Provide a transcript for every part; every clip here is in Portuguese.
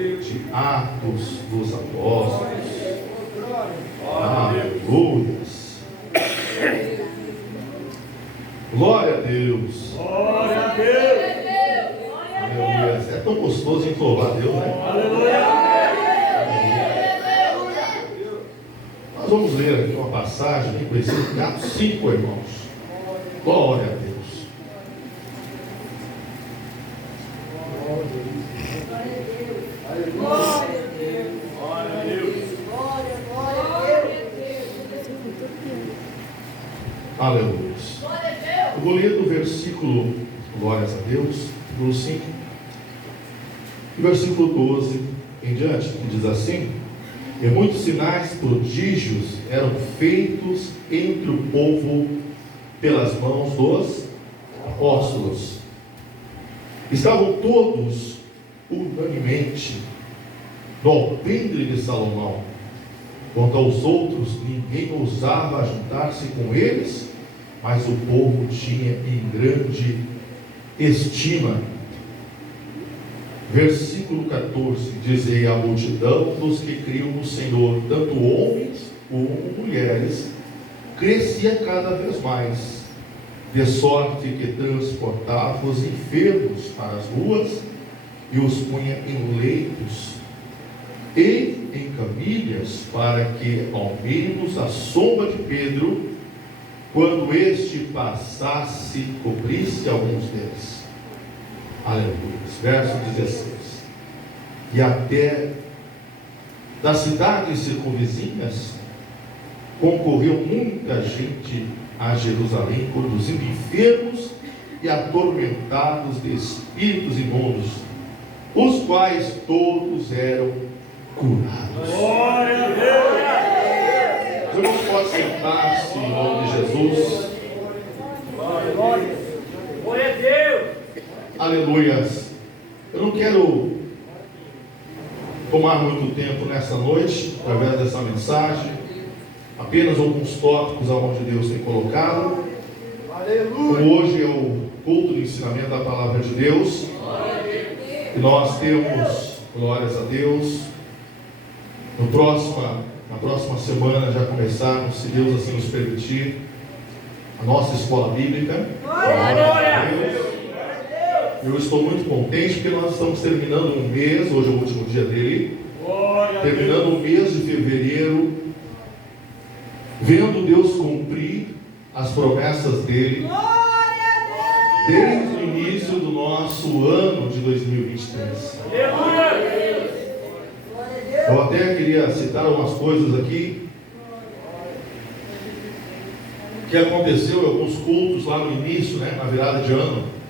de Atos dos Apóstolos. Aleluias. Glória a Deus. Glória a Deus. Aleluia. É tão gostoso de louvar a Deus, né? Aleluia. Nós vamos ler aqui uma passagem aqui, conhecida de Atos 5, irmãos. Glória a Deus. Aleluia. Eu vou ler do versículo, glórias a Deus, do 5, e versículo 12 em diante, que diz assim: e muitos sinais, prodígios eram feitos entre o povo pelas mãos dos apóstolos. Estavam todos unanimemente no alpendre de Salomão. Quanto aos outros, ninguém ousava juntar-se com eles, mas o povo tinha em grande estima. Versículo 14: dizei à multidão dos que criam no Senhor, tanto homens como mulheres, crescia cada vez mais, de sorte que transportava os enfermos para as ruas e os punha em leitos e em camilhas, para que ao menos a sombra de Pedro, quando este passasse, cobrisse alguns deles. Aleluia. Verso 16: e até das cidades circunvizinhas concorreu muita gente a Jerusalém, conduzindo enfermos e atormentados de espíritos imundos, os quais todos eram curados. Glória a Deus. Os irmãos podem sentar-se em nome de Jesus. Glória a Deus. Aleluias. Eu não quero tomar muito tempo nessa noite, através dessa mensagem, apenas alguns tópicos aonde Deus tem colocado. Como hoje é o culto do ensinamento da palavra de Deus, e nós temos, glórias a Deus, na próxima semana já começarmos, se Deus assim nos permitir, a nossa escola bíblica. Glória a Deus. Eu estou muito contente porque nós estamos terminando um mês, hoje é o último dia dele, terminando o mês de fevereiro, vendo Deus cumprir as promessas dele desde o início do nosso ano de 2023. Eu até queria citar algumas coisas aqui que aconteceu em alguns cultos lá no início, na virada de ano,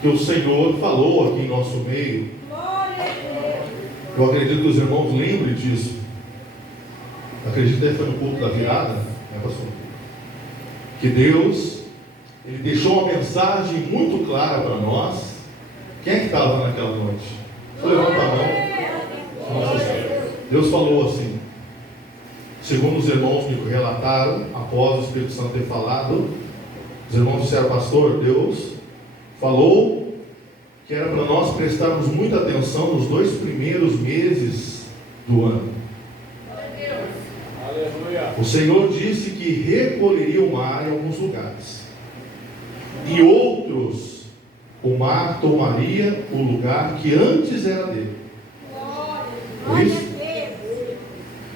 que o Senhor falou aqui em nosso meio. Eu acredito que os irmãos lembrem disso. Acredito que foi no culto da virada, pastor? Que Deus, Ele deixou uma mensagem muito clara para nós. Quem é que estava naquela noite? Levanta a mão. Deus falou assim, segundo os irmãos me relataram, após o Espírito Santo ter falado, os irmãos disseram: pastor, Deus falou que era para nós prestarmos muita atenção nos 2 primeiros meses do ano. O Senhor disse que recolheria o mar em alguns lugares, e outros o mar tomaria o lugar que antes era dele. Por isso,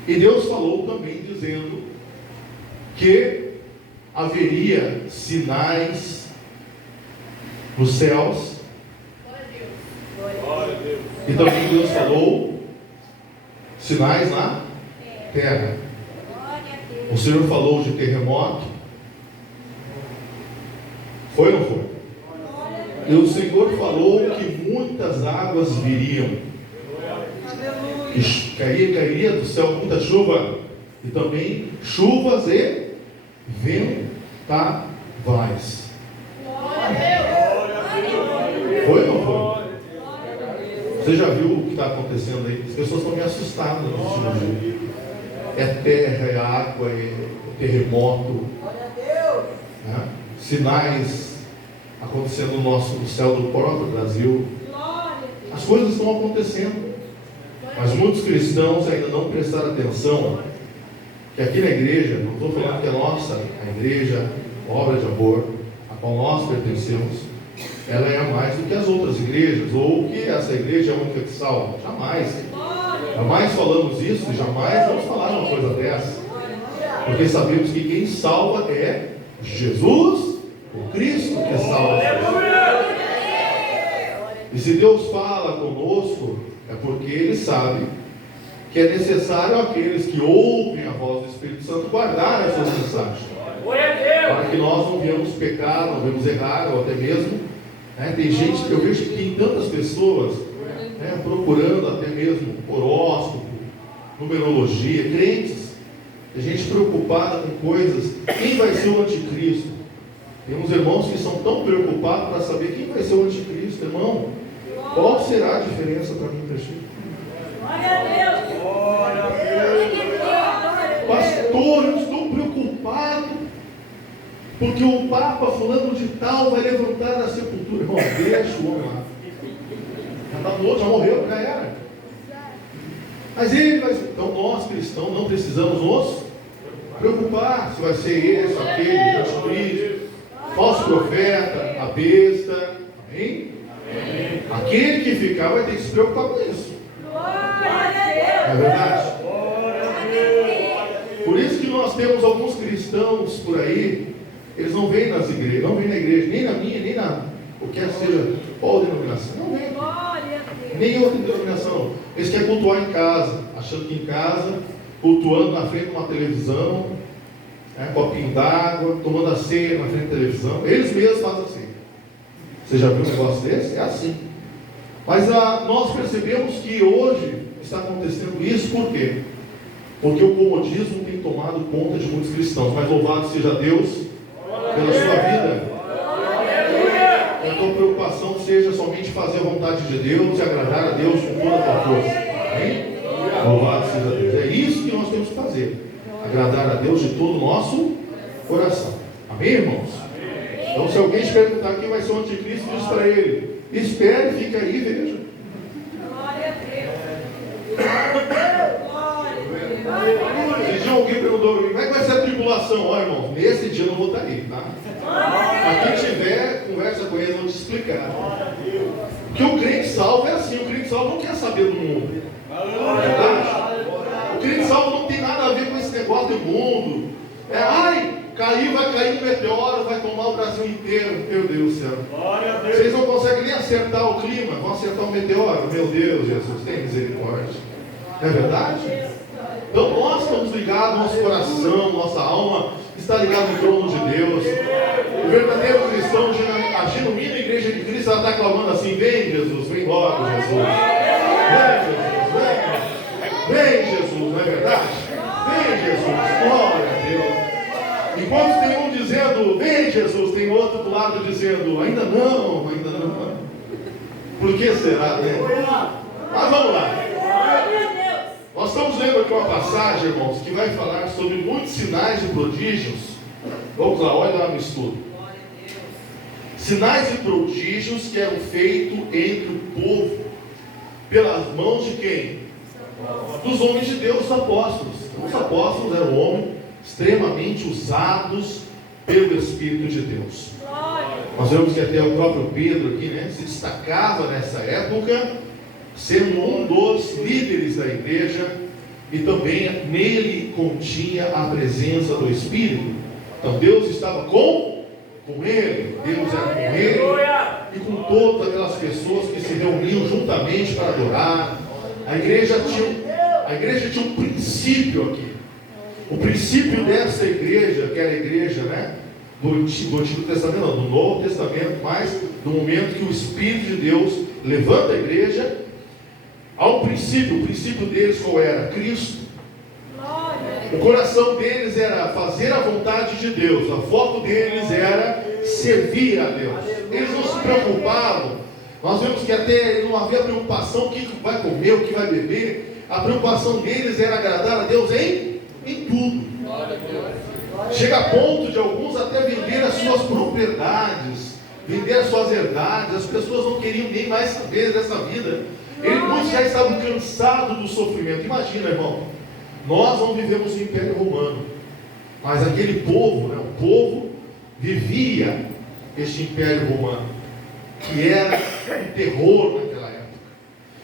e Deus falou também dizendo que haveria sinais nos céus, e também Deus falou sinais na terra. O Senhor falou de terremoto, foi ou não foi? E o Senhor falou que muitas águas viriam, que cairia do céu muita chuva, e também chuvas e ventavais. Foi ou não foi? Você já viu o que está acontecendo aí? As pessoas estão meio assustadas no último dia. É terra, é água, é terremoto, né? Sinais acontecendo no céu do próprio Brasil. As coisas estão acontecendo. Mas muitos cristãos ainda não prestaram atenção que aqui na igreja, não estou falando que a igreja, obra de amor, a qual nós pertencemos, ela é mais do que as outras igrejas, ou que essa igreja é a única que salva. Jamais. Jamais falamos isso e jamais vamos falar uma coisa dessa. Porque sabemos que quem salva é Jesus, o Cristo que salva. E se Deus fala conosco, é porque Ele sabe que é necessário aqueles que ouvem a voz do Espírito Santo guardar essas mensagens, para que nós não venhamos pecar, não venhamos errar, ou até mesmo, tem gente, eu vejo que tem tantas pessoas procurando até mesmo horóscopo, numerologia, crentes, tem gente preocupada com coisas, quem vai ser o anticristo? Tem uns irmãos que são tão preocupados para saber quem vai ser o anticristo, irmão. Qual será a diferença para mim, Cristo? Glória a Deus! Glória a Deus! Pastor, eu estou preocupado porque o Papa fulano de tal vai levantar da sepultura. Irmão, deixa o homem lá. Já está morto, já morreu, já era. Mas ele vai ser. Então nós cristãos não precisamos nos preocupar se vai ser esse, aquele, anticristo, falso profeta, a besta. Amém? Aquele que ficar vai ter que se preocupar com isso. Não é verdade? Por isso que nós temos alguns cristãos por aí, eles não vêm nas igrejas, não vêm na igreja, nem na minha, nem na o que seja qual denominação. Não vem. Nem outra denominação. Eles querem cultuar em casa, achando que em casa, cultuando na frente de uma televisão, copinho d'água, tomando a ceia na frente da televisão. Eles mesmos fazem assim. Você já viu um negócio desse? É assim. Mas nós percebemos que hoje está acontecendo isso, por quê? Porque o comodismo tem tomado conta de muitos cristãos. Mas louvado seja Deus pela sua vida. Que a tua preocupação seja somente fazer a vontade de Deus e agradar a Deus com toda a tua força. Amém? Louvado seja Deus. É isso que nós temos que fazer. Agradar a Deus de todo o nosso coração. Amém, irmãos? Então, se alguém te perguntar quem vai ser o anticristo, diz para ele: espere, fica aí, veja. Glória a Deus. Esse dia alguém perguntou para mim: como é que vai ser a tribulação? Ó, irmão, nesse dia eu não vou estar aí, tá? Mas quem tiver, conversa com eles, vão te explicar. Porque o crente salvo é assim: o crente salvo não quer saber do mundo. Não é verdade? O crente salvo não tem nada a ver com esse negócio do mundo. Vai cair um meteoro, vai tomar o Brasil inteiro. Meu Deus do céu. Vocês não conseguem nem acertar o clima, vão acertar o meteoro. Meu Deus, Jesus, tem misericórdia. Não é verdade? Então nós estamos ligados, nosso coração, nossa alma está ligado no trono de Deus. O verdadeiro cristão, a genuína igreja de Cristo, ela está clamando assim: vem Jesus, vem logo Jesus. Vem Jesus, não é verdade? Vem Jesus, glória a Deus. Enquanto tem um dizendo, vem Jesus, tem outro do lado dizendo, ainda não, ainda não. Por que será, né? Mas vamos lá. Nós estamos lendo aqui uma passagem, irmãos, que vai falar sobre muitos sinais e prodígios. Vamos lá, olha lá no estudo. Sinais e prodígios que eram feitos entre o povo, pelas mãos de quem? Dos homens de Deus, os apóstolos. Os apóstolos eram homens extremamente usados pelo Espírito de Deus. Nós vemos que até o próprio Pedro aqui, se destacava nessa época, sendo um dos líderes da igreja, e também nele continha a presença do Espírito. Então Deus estava com ele, Deus era com ele, e com todas aquelas pessoas que se reuniam juntamente para adorar. A igreja tinha um princípio aqui. O princípio dessa igreja, que era a igreja do Antigo Testamento, não, do Novo Testamento, mas no momento que o Espírito de Deus levanta a igreja, há um princípio. O princípio deles qual era? Cristo. O coração deles era fazer a vontade de Deus. A foco deles era servir a Deus. Eles não se preocupavam. Nós vemos que até não havia preocupação o que vai comer, o que vai beber. A preocupação deles era agradar a Deus em tudo. Chega a ponto de alguns até vender as suas propriedades vender as suas herdades, as pessoas não queriam nem mais saber dessa vida. Muitos já estavam cansados do sofrimento. Imagina, irmão, nós não vivemos no Império Romano, mas aquele povo, o povo vivia este Império Romano, que era um terror naquela época.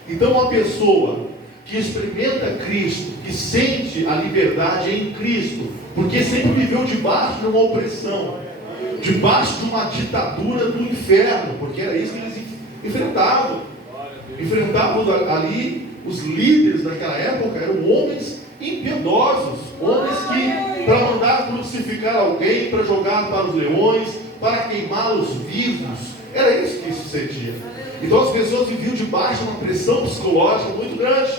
Então uma pessoa que experimenta Cristo, que sente a liberdade em Cristo, porque sempre viveu debaixo de uma opressão, debaixo de uma ditadura do inferno, porque era isso que eles enfrentavam ali. Os líderes daquela época eram homens impiedosos, homens que, para mandar crucificar alguém, para jogar para os leões, para queimá-los vivos, era isso que sucedia. Então as pessoas viviam debaixo de uma pressão psicológica muito grande.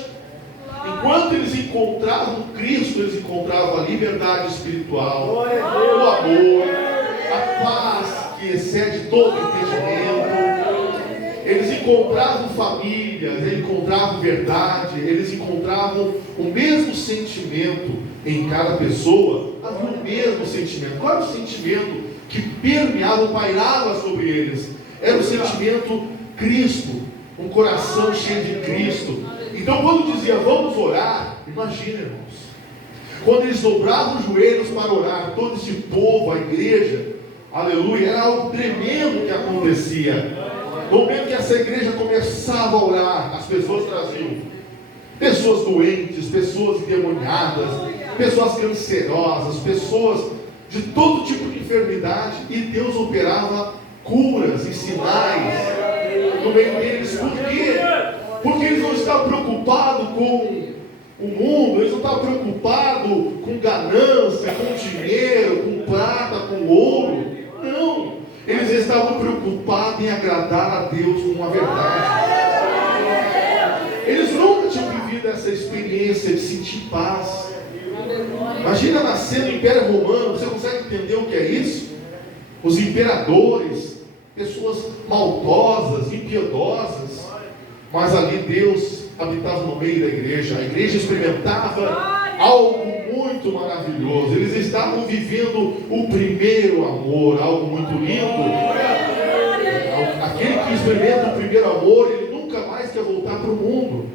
Enquanto eles encontravam Cristo, eles encontravam a liberdade espiritual, o amor, a paz que excede todo entendimento. Eles encontravam famílias, eles encontravam verdade, eles encontravam o mesmo sentimento em cada pessoa. Havia o mesmo sentimento. Qual era o sentimento que permeava, pairava sobre eles? Era o sentimento Cristo, um coração cheio de Cristo. Então quando dizia vamos orar, imagina, irmãos, quando eles dobravam os joelhos para orar, todo esse povo, a igreja, aleluia, era algo tremendo que acontecia. No momento que essa igreja começava a orar, as pessoas traziam pessoas doentes, pessoas endemoniadas, pessoas cancerosas, pessoas de todo tipo de enfermidade, e Deus operava curas e sinais no meio deles. Por quê? Porque eles não estavam preocupados com o mundo, eles não estavam preocupados com ganância, com dinheiro, com prata, com ouro. Não, eles estavam preocupados em agradar a Deus com a verdade. Eles nunca tinham vivido essa experiência de sentir paz. Imagina nascer no Império Romano. Você consegue entender o que é isso? Os imperadores, pessoas maldosas, impiedosas, mas ali Deus habitava no meio da igreja. A igreja experimentava algo muito maravilhoso. Eles estavam vivendo o primeiro amor, algo muito lindo. Aquele que experimenta o primeiro amor, ele nunca mais quer voltar para o mundo.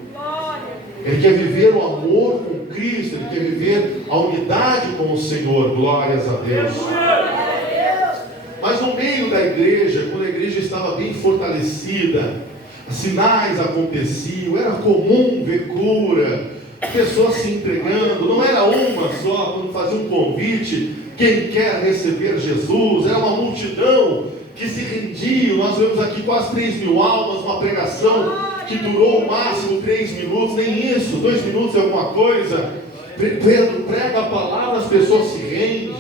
Ele quer viver o amor com Cristo, ele quer viver a unidade com o Senhor. Glórias a Deus. Mas no meio da igreja, quando a igreja estava bem fortalecida, sinais aconteciam, era comum ver cura, pessoas se entregando. Não era uma só, quando fazia um convite, quem quer receber Jesus, era uma multidão que se rendia. Nós vemos aqui quase 3.000 almas, uma pregação que durou o máximo 3 minutos, nem isso, 2 minutos é alguma coisa. Pedro prega a palavra, as pessoas se rendem,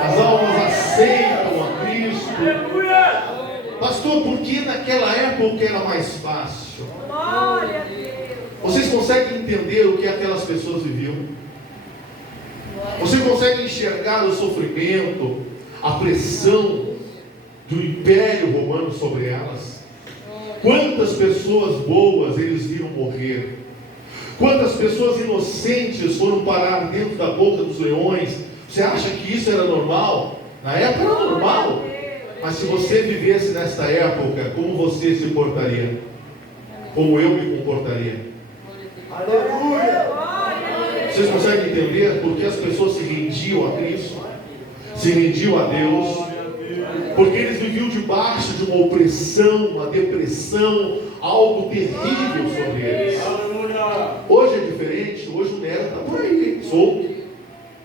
as almas aceitam a Cristo. Pastor, por que naquela época era mais fácil? Vocês conseguem entender o que aquelas pessoas viviam? Você consegue enxergar o sofrimento, a pressão do Império Romano sobre elas? Quantas pessoas boas eles viram morrer? Quantas pessoas inocentes foram parar dentro da boca dos leões? Você acha que isso era normal? Na época era normal. Mas se você vivesse nesta época, como você se portaria? Como eu me comportaria? Aleluia! Vocês conseguem entender por que as pessoas se rendiam a Cristo? Se rendiam a Deus? Porque eles viviam debaixo de uma opressão, uma depressão, algo terrível sobre eles. Hoje é diferente. Hoje o Nero está por aí, solto.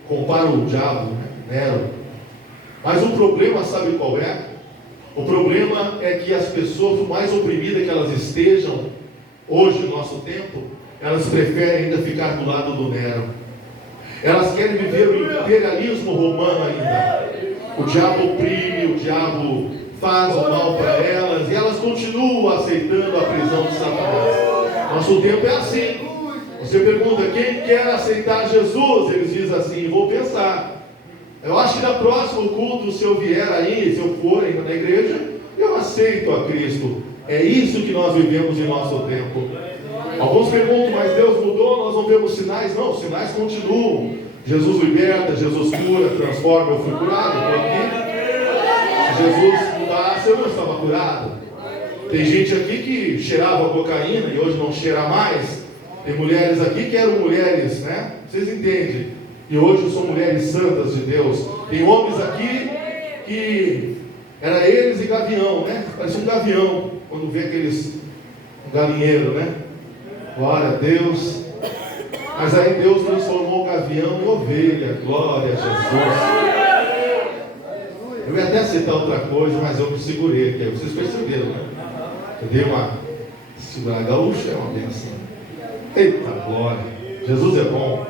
Compara o diabo, Nero. Mas o problema, sabe qual é? O problema é que as pessoas, por mais oprimidas que elas estejam hoje no nosso tempo, elas preferem ainda ficar do lado do Nero. Elas querem viver o imperialismo romano ainda. O diabo oprime, o diabo faz o mal para elas, e elas continuam aceitando a prisão de Satanás. Nosso tempo é assim. Você pergunta, quem quer aceitar Jesus? Eles dizem assim, vou pensar. Eu acho que na próximo culto, se eu vier aí, se eu for ainda na igreja, eu aceito a Cristo. É isso que nós vivemos em nosso tempo. Alguns perguntam, mas Deus mudou, nós não vemos sinais? Não, os sinais continuam. Jesus liberta, Jesus cura, transforma. Eu fui curado, estou aqui. Se Jesus mudasse Você não estava curado? Tem gente aqui que cheirava cocaína e hoje não cheira mais. Tem mulheres aqui que eram mulheres, né? Vocês entendem? E hoje são mulheres santas de Deus. Tem homens aqui que era eles e gavião, né? Parece um gavião quando vê aqueles galinheiro, né? Glória a Deus. Mas aí Deus transformou o gavião em ovelha. Glória a Jesus. Eu ia até citar outra coisa, mas eu me segurei aqui. Vocês perceberam, né? Eu dei uma segurada. Gaúcha é uma benção. Eita glória. Jesus é bom.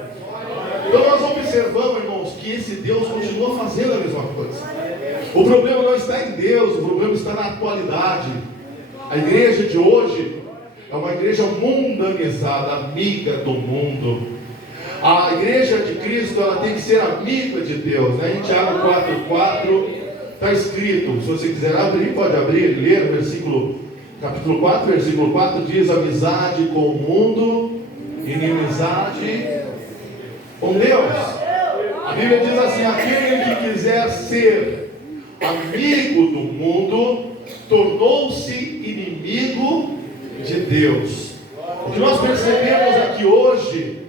Então nós observamos, irmãos, que esse Deus continua fazendo a mesma coisa. O problema não está em Deus, o problema está na atualidade. A igreja de hoje é uma igreja mundanizada, amiga do mundo. A igreja de Cristo, ela tem que ser amiga de Deus, né? Em Tiago 4,4 está escrito, se você quiser abrir, pode abrir e ler o versículo, capítulo 4, versículo 4, diz: amizade com o mundo, inimizade com Deus. A Bíblia diz assim: aquele que quiser ser amigo do mundo, tornou-se inimigo de Deus. O que nós percebemos aqui hoje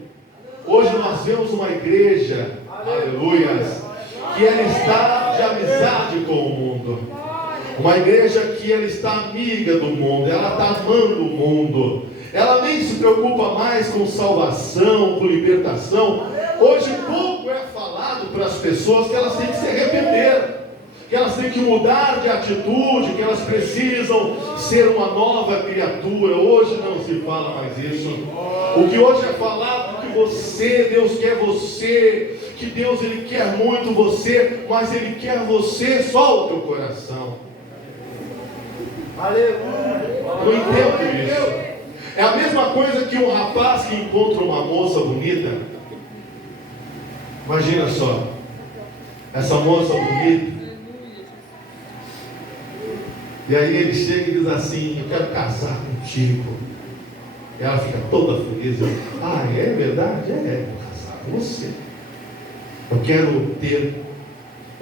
nós vemos uma igreja, aleluias, que ela está de amizade com o mundo. Uma igreja que ela está amiga do mundo, ela está amando o mundo. Ela nem se preocupa mais com salvação, com libertação. Hoje pouco é falado para as pessoas que elas têm que se arrepender, que elas têm que mudar de atitude, que elas precisam ser uma nova criatura. Hoje não se fala mais isso. O que hoje é falado é que você, Deus quer você, que Deus Ele quer muito você, mas Ele quer você só o teu coração. Aleluia. Eu não entendo isso. É a mesma coisa que um rapaz que encontra uma moça bonita. Imagina só, essa moça bonita, e aí ele chega e diz assim: eu quero casar contigo. E ela fica toda feliz. Ah, é verdade? É, vou casar com você. Eu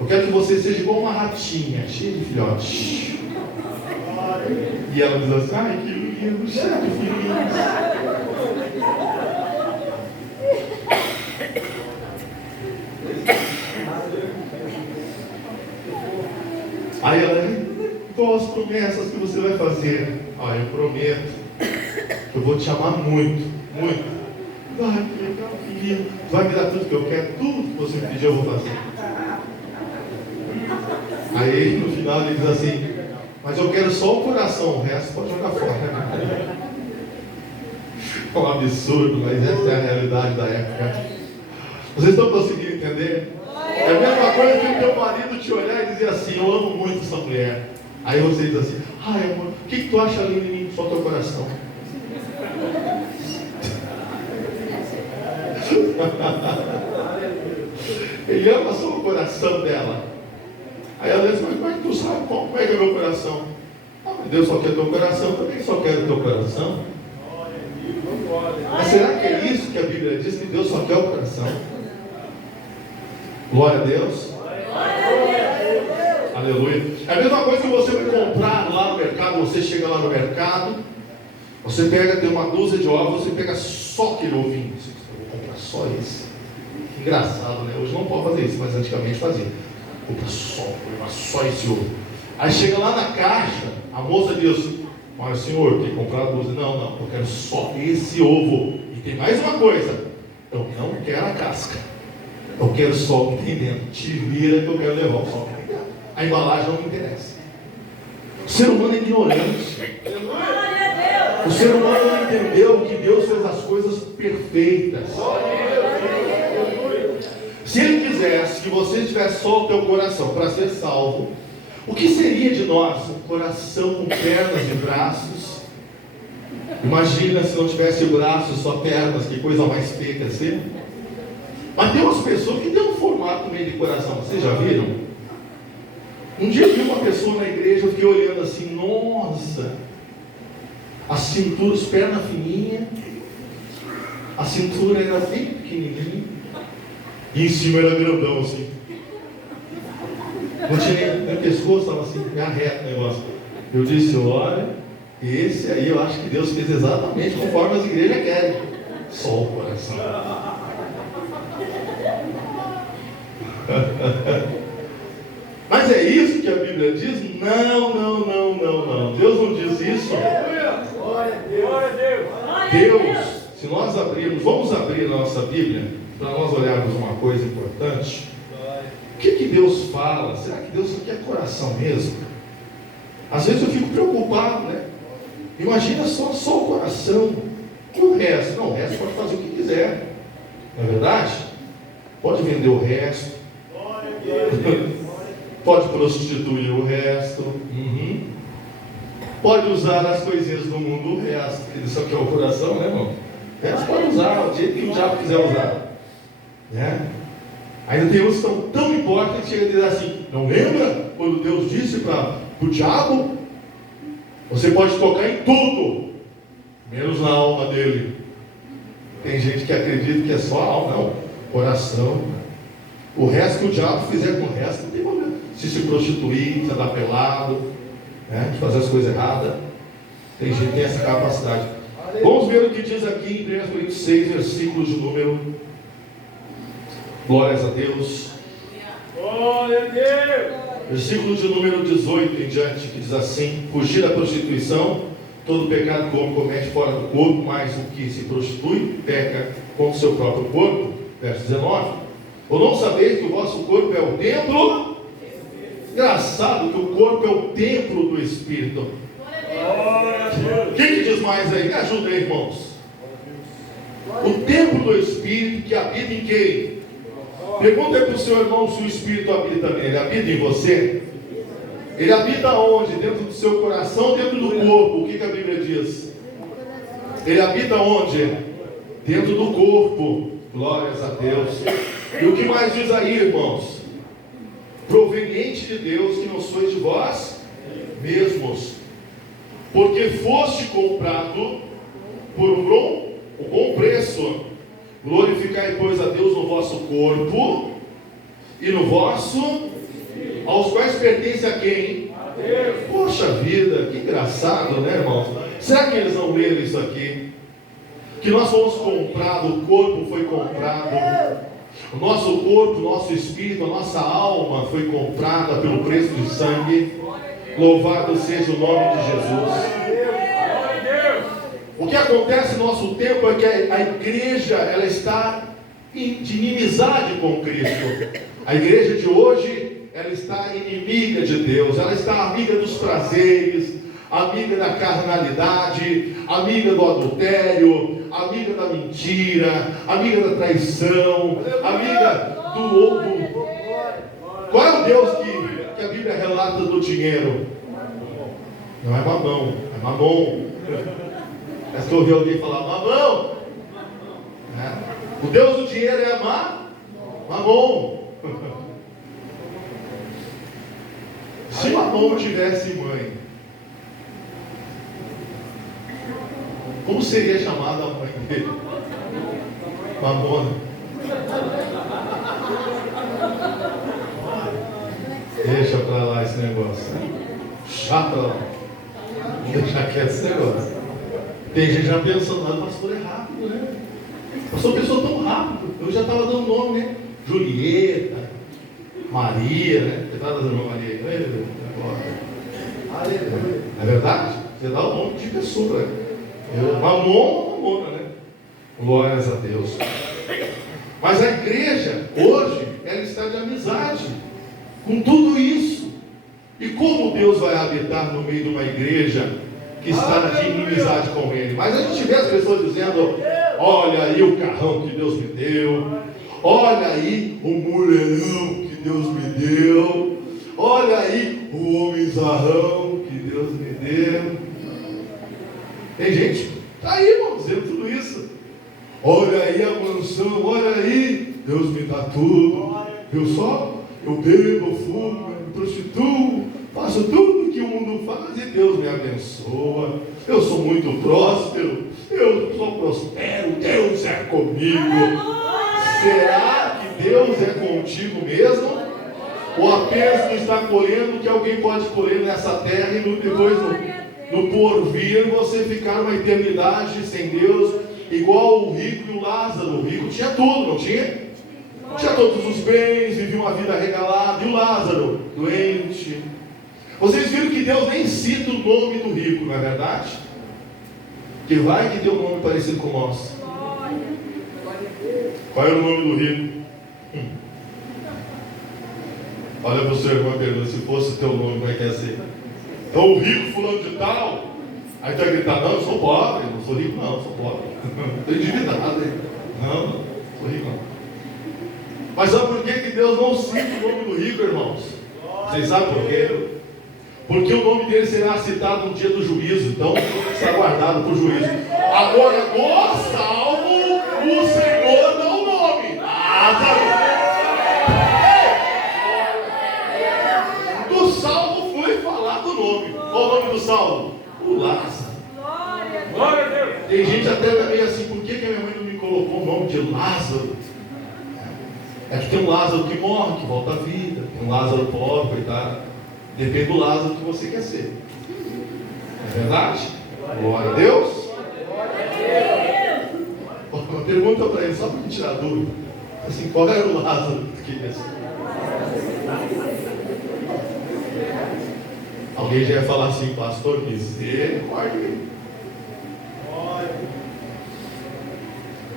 quero que você seja igual uma ratinha, cheia de filhotes. E ela diz assim: ai, que lindo, cheio de filhinhos. Aí ela: qual as promessas que você vai fazer? Ah, eu prometo que eu vou te amar muito, muito. Ai, que legal, que lindo. Vai me dar tudo que eu quero, tudo que você me pedir eu vou fazer. Aí no final ele diz assim: mas eu quero só o coração, o resto pode jogar fora. É um absurdo, mas essa é a realidade da época. Vocês estão conseguindo entender? É a mesma coisa que o teu marido te olhar e dizer assim: eu amo muito essa mulher. Aí você diz assim: ai amor, o que tu acha lindo em mim? Só teu coração. Ele ama só o coração dela. Aí ela diz: mas como é que tu sabe como é que é meu coração? Ah, mas Deus só quer teu coração, eu também só quero teu coração. Mas será que é isso que a Bíblia diz, que Deus só quer o coração? Glória a Deus. Aleluia. É a mesma coisa que você vai comprar lá no mercado. Você chega lá no mercado, você pega, tem uma dúzia de ovos, você pega só aquele ovinho. Eu vou comprar só esse. Engraçado, né? Hoje não pode fazer isso, mas antigamente fazia. Compra só esse ovo. Aí chega lá na caixa, a moça diz: olha senhor, tem que comprar 12. Não, eu quero só esse ovo. E tem mais uma coisa: eu não quero a casca, eu quero só o que tem dentro. Te vira que eu quero levar só o que tem dentro. A embalagem não me interessa. O ser humano é ignorante. O ser humano não entendeu que Deus fez as coisas perfeitas. Se Ele quisesse que você tivesse só o teu coração para ser salvo, o que seria de nós? Um coração com pernas e braços. Imagina se não tivesse braços, só pernas, que coisa mais feia assim. Mas tem umas pessoas que têm um formato meio de coração, vocês já viram? Um dia eu vi uma pessoa na igreja, eu fiquei olhando assim: nossa, a cintura, as pernas fininhas, a cintura era bem pequenininha, e em cima era grandão assim. Não tinha nem pescoço, estava assim, me arreta o negócio. Eu disse, olha, esse aí eu acho que Deus fez exatamente conforme as igrejas querem. Só o coração. Mas é isso que a Bíblia diz? Não. Deus não diz isso. Glória a Deus. Deus, se nós abrirmos, vamos abrir a nossa Bíblia, para nós olharmos uma coisa importante. O que Deus fala? Será que Deus quer coração mesmo? Às vezes eu fico preocupado, né? Imagina só o coração. E o resto? Não, o resto pode fazer o que quiser. Não é verdade? Pode vender o resto. Pode prostituir o resto. Pode usar as coisinhas do mundo, o resto. Isso aqui é o coração, né, irmão? O resto pode usar, o jeito que o diabo quiser usar. Né? Ainda tem uns que estão tão importantes que chega a dizer assim: não lembra quando Deus disse para o diabo? Você pode tocar em tudo, menos na alma dele. Tem gente que acredita que é só a alma, não, coração. O resto que o diabo fizer com o resto, não tem problema. Se prostituir, se andar pelado, né, de fazer as coisas erradas. Tem gente que tem essa capacidade. Vamos ver o que diz aqui em 1 Coríntios 6, versículos de número. Glórias a Deus. Glória a Deus. Versículo de número 18 em diante, que diz assim: fugir da prostituição, todo pecado que o homem comete fora do corpo, mas o que se prostitui, peca contra o seu próprio corpo. Verso 19: ou não sabeis que o vosso corpo é o templo? Engraçado que o corpo é o templo do Espírito. Glória a Deus. Quem que diz mais aí? Me ajuda aí, irmãos. O templo do Espírito que habita em quem? Pergunta para o seu irmão se o Espírito habita nele. Ele habita em você? Ele habita onde? Dentro do seu coração ou dentro do corpo? O que a Bíblia diz? Ele habita onde? Dentro do corpo. Glórias a Deus. E o que mais diz aí, irmãos? Proveniente de Deus, que não sois de vós mesmos, porque foste comprado por um bom preço. Glorificai, pois, a Deus no vosso corpo e no vosso, aos quais pertence a quem? A Deus. Poxa vida, que engraçado, né, irmãos? Será que eles não leram isso aqui? Que nós fomos comprados, o corpo foi comprado, o nosso corpo, o nosso espírito, a nossa alma foi comprada pelo preço de sangue. Louvado seja o nome de Jesus. O que acontece no nosso tempo é que a igreja, ela está de inimizade com Cristo. A igreja de hoje, ela está inimiga de Deus, ela está amiga dos prazeres, amiga da carnalidade, amiga do adultério, amiga da mentira, amiga da traição, amiga do outro. Qual é o Deus que a Bíblia relata do dinheiro? Não é mamão, é mamon. É que eu ouvi alguém falar mamão. O Deus do dinheiro é mamon. Se mamon tivesse mãe, como seria chamada a mãe dele? Mamona. Deixa pra lá esse negócio. Chato lá. Deixa quieto esse negócio. Tem gente já pensando, mas o pastor é rápido, né? O pastor pensou tão rápido. Eu já estava dando nome, né? Julieta, Maria, né? Você estava dando Maria. Não é verdade? Você dá o nome de pessoa, né? Mamona, né? Glórias a Deus. Mas a igreja, hoje, ela está de amizade com tudo isso. E como Deus vai habitar no meio de uma igreja que está de inimizade com Ele? Mas a gente vê as pessoas dizendo: olha aí o carrão que Deus me deu, olha aí o mulherão que Deus me deu, olha aí o homenzarrão que Deus me deu. Tem gente, está aí, irmão, dizendo tudo isso. Olha aí a mansão, olha aí, Deus me dá tudo. Eu bebo, fumo, me prostituo, faço tudo que o mundo faz e Deus me abençoa. Eu sou muito próspero, eu sou prospero, Deus é comigo. Será que Deus é contigo mesmo? Ou apenas não está colhendo o que alguém pode colher nessa terra e depois no porvir você ficar uma eternidade sem Deus, igual o rico e o Lázaro. O rico tinha tudo, não tinha? Tinha todos os bens, vivia uma vida regalada. E o Lázaro, doente. Vocês viram que Deus nem cita o nome do rico, não é verdade? Que vai que deu um nome parecido com o nosso. Qual era o nome do rico? Olha para o seu irmão e pergunta: se fosse o teu nome, como é que ia ser? Então o rico fulano de tal. Aí tu vai gritar: não, eu sou pobre, não sou rico não, sou pobre. Estou endividado, hein? Não, sou rico não. Mas sabe por que Deus não cita o nome do rico, irmãos? Vocês sabem por quê? Porque o nome dele será citado no dia do juízo. Então está guardado para o juízo. Agora, do salvo, o Senhor dá o nome: Lázaro. Do salvo foi falado o nome. Qual o nome do salvo? O Lázaro. Glória a Deus. Tem gente até meio assim: por que minha mãe não me colocou o nome de Lázaro? É que tem um Lázaro que morre, que volta à vida. Tem um Lázaro pobre, coitado. Depende do Lázaro que você quer ser. É verdade? Glória a Deus. Uma pergunta para ele, só para me tirar dúvida. Assim, qual era o Lázaro que queria ser? Alguém já ia falar assim: pastor, misericórdia.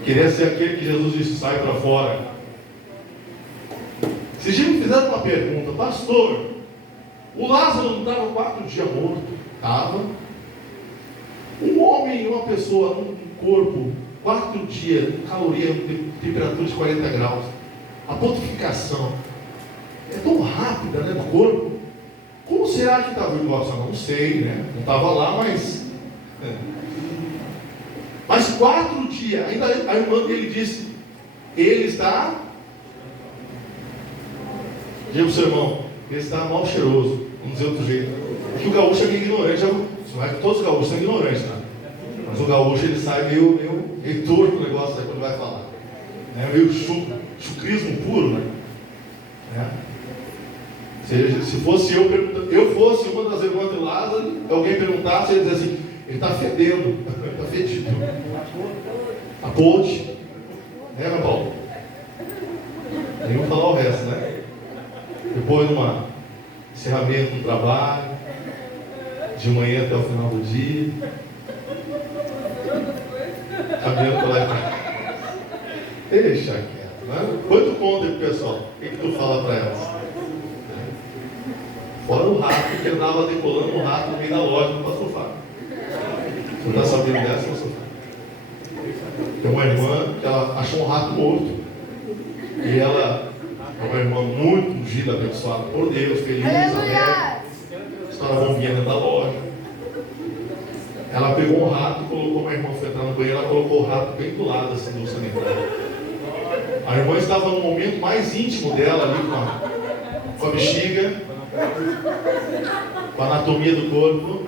Queria ser aquele que Jesus disse: sai para fora. Esses dias me fizeram uma pergunta: pastor, o Lázaro não estava 4 dias morto? Estava. Um homem e uma pessoa num corpo, 4 dias, caloria, temperatura de 40 graus. A putrefação é tão rápida, né, do corpo. Como será que estava o negócio? Eu não sei, né? Não estava lá, mas... Mas 4 dias, ainda a irmã dele disse: ele está... Diga para o seu irmão: ele está mal cheiroso. Vamos dizer outro jeito. Porque o gaúcho é meio ignorante. Não é que todos os gaúchos são ignorantes, né? Mas o gaúcho, ele sai meio torto o negócio aí quando vai falar. É meio chucrismo puro, né? Se fosse eu fosse uma das irmãs de Lázaro, alguém perguntasse, ele dizer assim: ele está fedendo, ele está fedido. A ponte, né, meu Paulo? Nem vou falar o resto, né? Depois de um encerramento do trabalho, de manhã até o final do dia, caminhando para lá e cá. Deixa quieto, né? Põe tu conta aí pro pessoal. O que tu fala para elas? Fora o rato que andava decolando um rato no meio da loja no Pastor Fábio. Você está sabendo dessa, Pastor Fábio? Tem uma irmã que ela achou um rato morto. E ela é uma irmã muito ungida, abençoada por Deus, feliz, alegre. Está na bombinha dentro da loja. Ela pegou um rato e colocou, uma irmã foi entrar no banheiro, ela colocou o rato bem do lado assim, do sanitário. A irmã estava no momento mais íntimo dela ali com a bexiga, com a anatomia do corpo.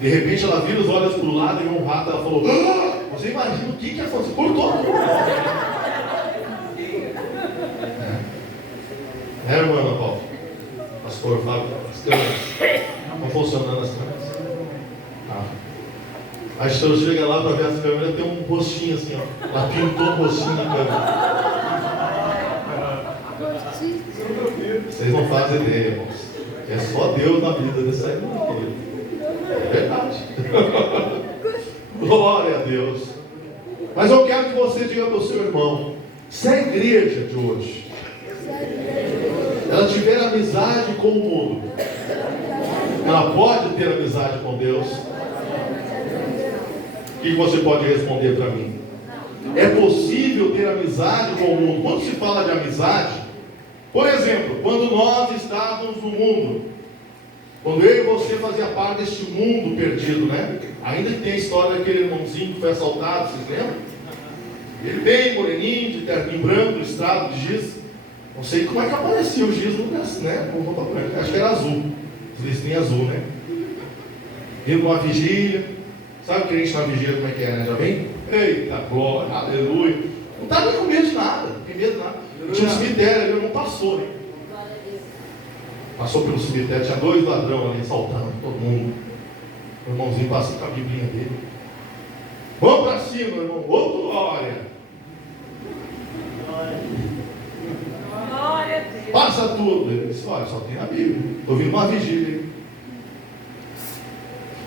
De repente ela vira os olhos para o lado e viu um rato. Ela falou: ah, você imagina o que aconteceu? Cortou tudo. Irmã Ana Paula? Pastor Fábio, as câmeras estão funcionando, as câmeras? Aí se eu chega lá para ver as câmeras, tem um rostinho assim, ó. Ela pintou um rostinho na câmera. Vocês não fazem ideia, irmãos. É só Deus na vida dessa irmã, querido. É verdade. Glória a Deus. Mas eu quero que você diga para o seu irmão: se a igreja de hoje ela tiver amizade com o mundo, ela pode ter amizade com Deus? O que você pode responder para mim? É possível ter amizade com o mundo? Quando se fala de amizade, por exemplo, quando nós estávamos no mundo, quando eu e você fazia parte deste mundo perdido, né? Ainda que tem a história daquele irmãozinho que foi assaltado, vocês lembram? Ele bem moreninho, de terninho branco, listrado de giz. Não sei como é que aparecia o giz no braço, né? Com roupa branca. Acho que era azul. Os listrinhos azul, né? Vindo numa vigília. Sabe o que a gente na vigília, como é que é, né? Já vem? Eita, glória, aleluia. Não estava nem com medo de nada. Não tem medo de nada. Tinha um cemitério ali, não passou, né? Passou pelo cemitério, tinha 2 ladrões ali assaltando todo mundo. O irmãozinho passa com a biblinha dele. Vamos para cima, irmão. Ô, glória! Glória a Deus. Passa tudo. Ele disse, olha, só tem a Bíblia. Estou vindo uma vigília.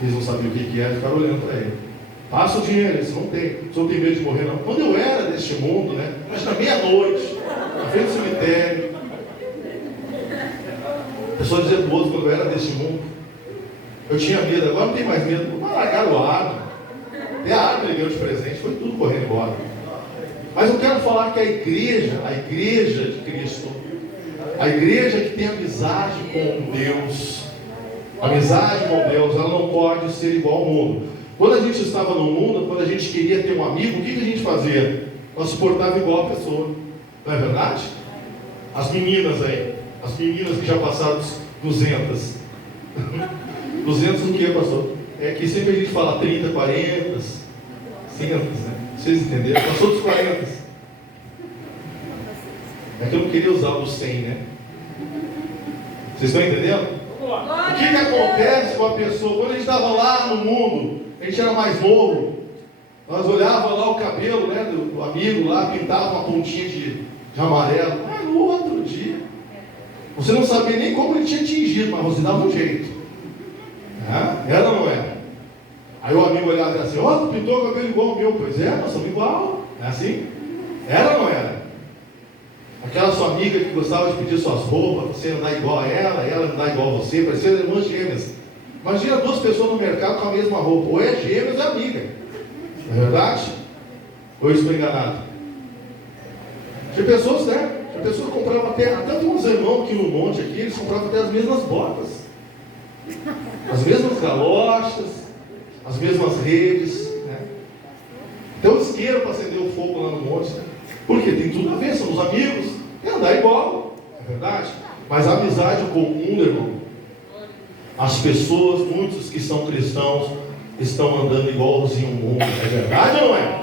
Eles não sabiam o que era, ficaram olhando para ele. Passa o dinheiro. Ele disse, não tem. O senhor tem medo de morrer, não? Quando eu era deste mundo, né? Mas na meia-noite, na frente do cemitério. A pessoa dizia do outro, quando eu era deste mundo, eu tinha medo, agora não tem mais medo. Mas largaram a arma. Até a arma ele ganhou de presente, foi tudo correndo embora. Mas eu quero falar que a igreja de Cristo, a igreja que tem amizade com Deus, amizade com Deus, ela não pode ser igual ao mundo. Quando a gente estava no mundo, quando a gente queria ter um amigo, o que a gente fazia? Nós se portava igual a pessoa. Não é verdade? As meninas aí, as meninas que já passaram dos 200. 200 o que, pastor? É que sempre a gente fala 30, 40, 100, né? Vocês entenderam? Passou dos 40. É que eu não queria usar o 100, né? Vocês estão entendendo? O que acontece com a pessoa? Quando a gente estava lá no mundo, a gente era mais novo, nós olhávamos lá o cabelo, né, do amigo lá, pintava uma pontinha de amarelo. Mas no outro dia, você não sabia nem como ele tinha tingido, mas você dava um jeito. Era ou não era? Aí o amigo olhava e dizia assim, ó, tu pintou o cabelo igual ao meu. Pois é, nós somos igual. É assim? Era ou não era? Aquela sua amiga que gostava de pedir suas roupas, você andar igual a ela andar igual a você, parecia irmãs gêmeas. Imagina 2 pessoas no mercado com a mesma roupa, ou é gêmeas ou é amiga. Não é verdade? Ou eu estou enganado? Tinha pessoas, né? Tinha pessoas que compravam até uns irmãos aqui no monte aqui, eles compravam até as mesmas botas, as mesmas galochas, as mesmas redes, né? Então isqueiro para acender o fogo lá no monte, né? Porque tem tudo a ver, somos amigos, é andar igual, é verdade? Mas a amizade comum, irmão, as pessoas, muitos que são cristãos, estão andando igualzinho ao mundo, é verdade ou não é?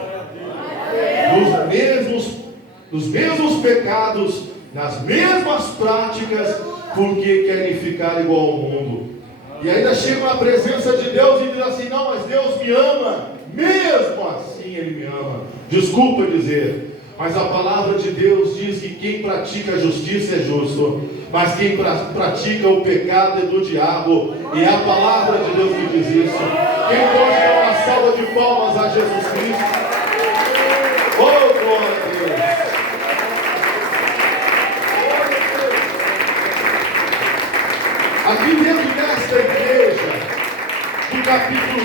Nos mesmos pecados, nas mesmas práticas, porque querem ficar igual ao mundo. E ainda chegam na presença de Deus e dizem assim, não, mas Deus me ama, mesmo assim Ele me ama. Desculpa dizer, mas a palavra de Deus diz que quem pratica a justiça é justo, mas quem pratica o pecado é do diabo, e a palavra de Deus me diz isso. Quem pode dar uma salva de palmas a Jesus Cristo? Oh, glória a Deus! Aqui dentro desta igreja, no capítulo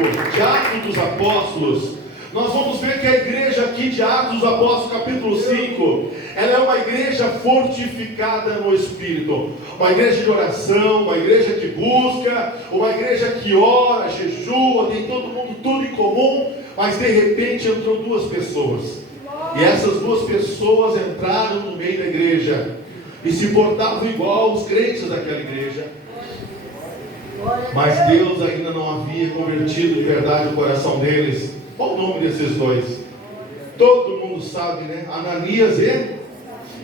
5 de Atos dos Apóstolos, nós vamos ver que a igreja aqui de Atos dos Apóstolos, capítulo 5, ela é uma igreja fortificada no Espírito, uma igreja de oração, uma igreja que busca, uma igreja que ora, jejua, tem todo mundo tudo em comum, mas de repente entrou 2 pessoas, e essas 2 pessoas entraram no meio da igreja, e se portavam igual aos crentes daquela igreja, mas Deus ainda não havia convertido de verdade o coração deles. Qual o nome desses 2? Todo mundo sabe, né? Ananias e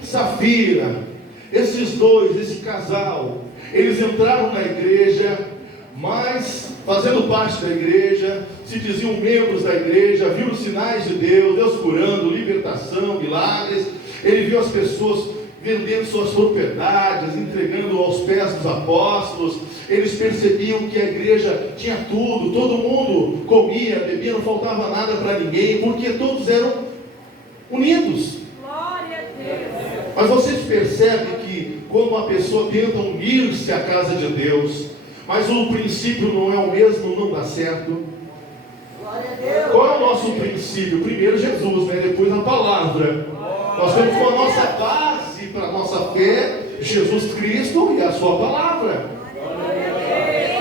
Safira. Esses 2, esse casal, eles entraram na igreja, mas fazendo parte da igreja, se diziam membros da igreja, viram os sinais de Deus, Deus curando, libertação, milagres. Ele viu as pessoas vendendo suas propriedades, entregando aos pés dos apóstolos. Eles percebiam que a igreja tinha tudo, todo mundo comia, bebia, não faltava nada para ninguém, porque todos eram unidos. Glória a Deus. Mas vocês percebem que quando uma pessoa tenta unir-se à casa de Deus, mas o princípio não é o mesmo, não dá certo. Glória a Deus. Qual é o nosso princípio? Primeiro Jesus, né? Depois a palavra. Nós temos com a nossa base para a nossa fé, Jesus Cristo e a sua palavra.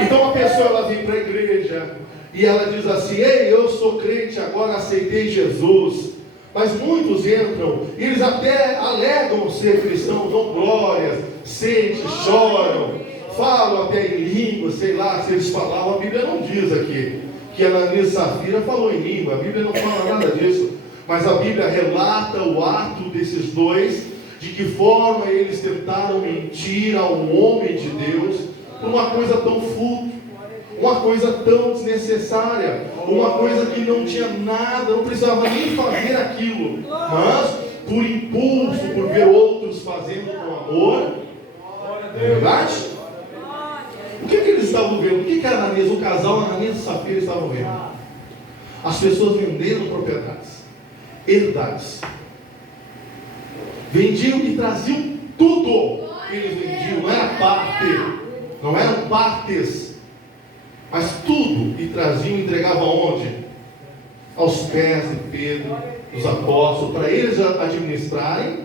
Então a pessoa ela vem para a igreja e ela diz assim, ei, eu sou crente, agora aceitei Jesus. Mas muitos entram, e eles até alegam ser cristãos, dão glórias, sentem, choram, falam até em língua, sei lá, se eles falavam. A Bíblia não diz aqui que Ananias e Safira falou em língua, a Bíblia não fala nada disso, mas a Bíblia relata o ato desses 2, de que forma eles tentaram mentir ao homem de Deus por uma coisa tão fútil, uma coisa tão desnecessária, uma coisa que não tinha nada, não precisava nem fazer aquilo, mas por impulso, por ver outros fazendo com amor. Não é verdade? O que eles estavam vendo? O que Ananias, o casal Ananias e Safira estavam vendo? As pessoas vendendo propriedades, herdades. Vendiam e traziam tudo que eles vendiam, não era parte, não eram partes, mas tudo, e traziam e entregavam aonde? Aos pés de Pedro, dos apóstolos, para eles administrarem,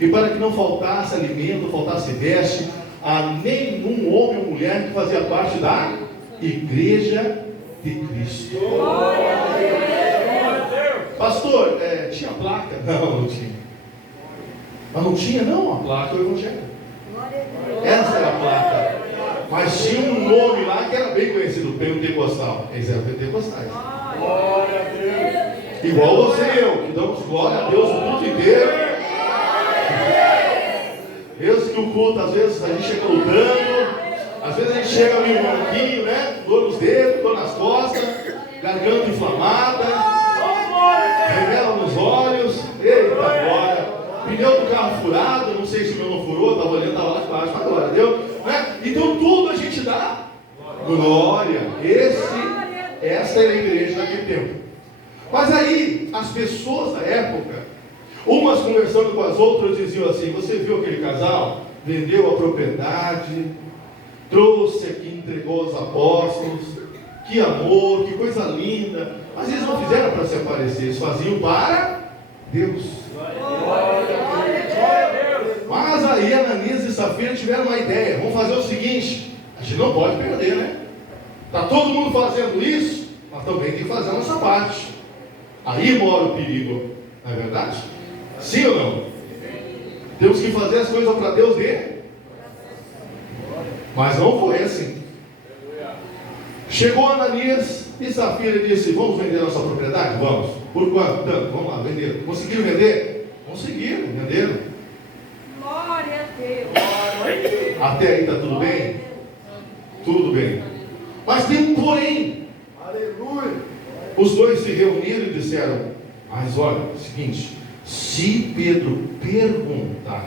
e para que não faltasse alimento, faltasse veste a nenhum homem ou mulher que fazia parte da igreja de Cristo. Pastor, tinha placa? Não tinha. Mas não tinha não a placa do Evangelho. Essa era a placa. Mas tinha um nome lá que era bem conhecido, pentecostal. Eles eram pentecostais. Igual você e eu, que damos glória a Deus o culto inteiro. Mesmo que o culto, às vezes, a gente chega lutando, às vezes a gente chega meio branquinho, né? Dor nos dedos, dor nas costas, garganta inflamada, revela nos olhos, eita glória. Pneu do carro furado, não sei se o meu não furou, estava olhando, estava lá de baixo, mas glória a Deus, né? Então tudo a gente dá glória. Essa era a igreja naquele tempo. Mas aí, as pessoas da época, umas conversando com as outras, diziam assim: você viu aquele casal? Vendeu a propriedade, trouxe aqui, entregou aos apóstolos, que amor, que coisa linda. Mas eles não fizeram para se aparecer, eles faziam para Deus. Mas aí Ananias e Safira tiveram uma ideia: vamos fazer o seguinte, a gente não pode perder, né? Está todo mundo fazendo isso, mas também tem que fazer a nossa parte. Aí mora o perigo, não é verdade? Sim ou não? Temos que fazer as coisas para Deus ver. Mas não foi assim. Chegou Ananias e Safira e disse: vamos vender nossa propriedade? Vamos. Por quanto? Tanto. Vamos lá, vender. Conseguiram vender? Conseguiram, venderam. Glória a Deus. Até aí está tudo bem? Tudo bem. Mas tem um porém. Aleluia. Os dois se reuniram e disseram: mas olha, é o seguinte, se Pedro perguntar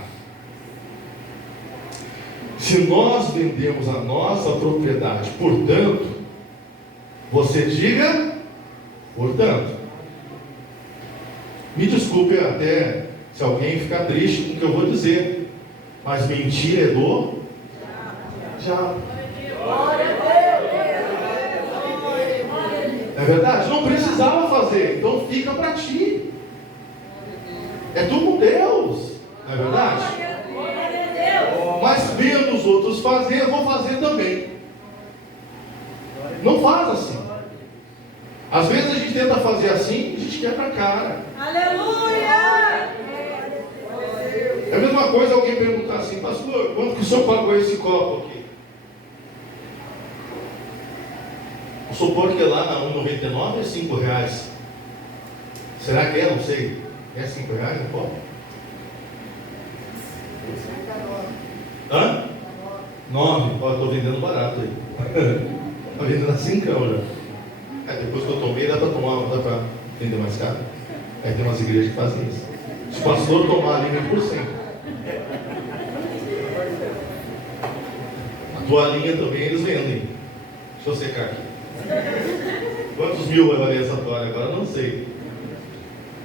se nós vendemos a nossa propriedade, portanto, você diga, portanto. Me desculpe até se alguém ficar triste com o que eu vou dizer, mas mentira é do diabo. É verdade? Não precisava fazer, então fica para ti. É tu com Deus, não é verdade? Mas vendo os outros fazer, eu vou fazer também. Não faz assim. Às vezes a gente tenta fazer assim, a gente quebra a cara. Aleluia! É a mesma coisa alguém perguntar assim: pastor, quanto que o senhor pagou esse copo aqui? Vamos supor que lá na 1,99 é R$5. Será que é? Não sei. É R$5 o copo? Hã? 9. Estou vendendo barato aí. Está vendendo a 5 já. Depois que eu tomei, dá para tomar, dá para vender mais caro. Aí tem umas igrejas que fazem isso. Se o pastor tomar ali 1%. A toalhinha também eles vendem. Deixa eu secar aqui. Quantos mil vai valer essa toalha agora? Não sei.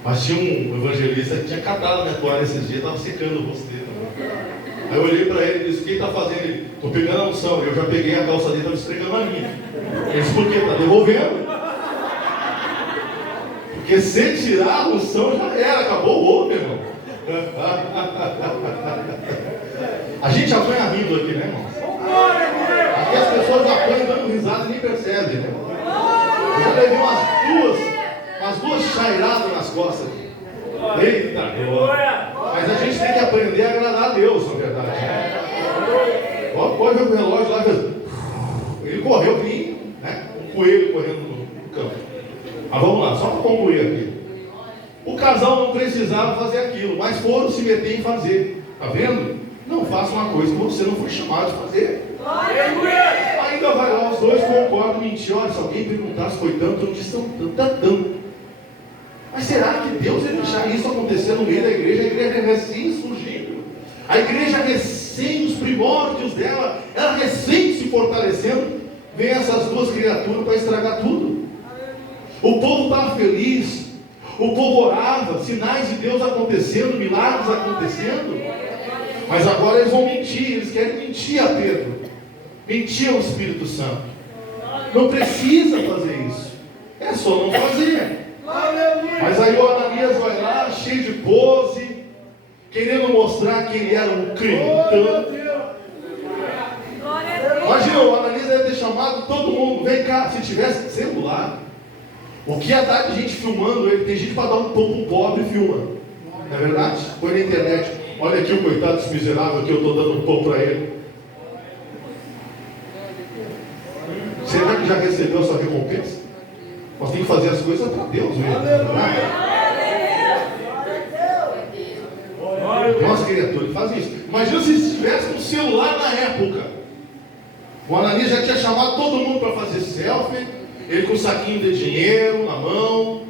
Mas tinha um evangelista que tinha catado a minha toalha esses dias, estava secando o rosto dele. Aí eu olhei para ele e disse: o que ele está fazendo? Ele: estou pegando a unção. Eu já peguei a calça dele e estava esfregando a minha. Ele disse: por quê? Está devolvendo. Porque se tirar a unção já era, acabou o outro, irmão. A gente apanha rindo aqui, né, irmão? Aqui as pessoas apanham dando risada e nem percebem, né? Eu já levei umas duas chairadas nas costas. Eita, glória! Mas a gente tem que aprender a agradar a Deus, na verdade. Né? Pode ver o relógio lá, ele correu aqui, né? Um coelho correndo no campo. Mas vamos lá, só para concluir aqui. O casal não precisava fazer aquilo, mas foram se meter em fazer. Está vendo? Não faça uma coisa que você não foi chamado de fazer. Glória! Ainda vai lá, os dois concordam, mentir. Olha, se alguém perguntar se foi tanto, eu disse tanto. Mas será que Deus ia deixar isso acontecer no meio da igreja? A igreja é recém surgindo. A igreja recém, os primórdios dela, ela recém se fortalecendo. Vem essas duas criaturas para estragar tudo. O povo estava feliz. O povo orava, sinais de Deus acontecendo, milagres acontecendo. Mas agora eles vão mentir, eles querem mentir a Pedro, mentir ao Espírito Santo. Não precisa fazer isso, é só não fazer. Mas aí o Ananias vai lá, cheio de pose, querendo mostrar que ele era um crentão. Imagina, o Ananias deve ter chamado todo mundo, vem cá, se tivesse celular. O que ia dar de gente filmando ele? Tem gente para dar um pouco pobre e filma. Não é verdade? Põe na internet. Olha aqui o coitado desse miserável que eu estou dando um pão para ele. Será que já recebeu a sua recompensa? Nós temos que fazer as coisas para Deus mesmo. Nossa, criatura, faz isso. Imagina se estivesse um celular na época. O Ananias já tinha chamado todo mundo para fazer selfie. Ele com um saquinho de dinheiro na mão.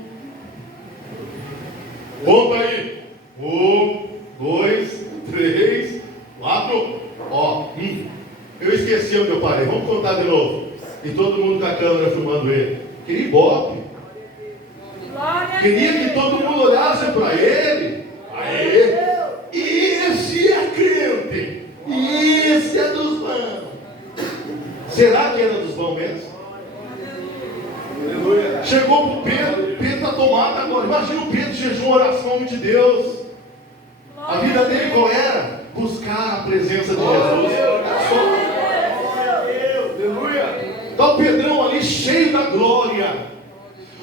Conta aí. 1, 2, 3, 4. Ó, eu esqueci onde eu parei. Vamos contar de novo. E todo mundo com a câmera filmando ele. Queria ibope. Queria que todo mundo olhasse para ele. Aê! Esse é crente. Esse é dos bons. Será que era dos bons mesmo? Chegou para o Pedro. Pedro está tomado agora. Imagina o Pedro, jejum, oração, homem de Deus. A vida dele qual era? Buscar a presença de Jesus. Está o Pedrão ali cheio da glória.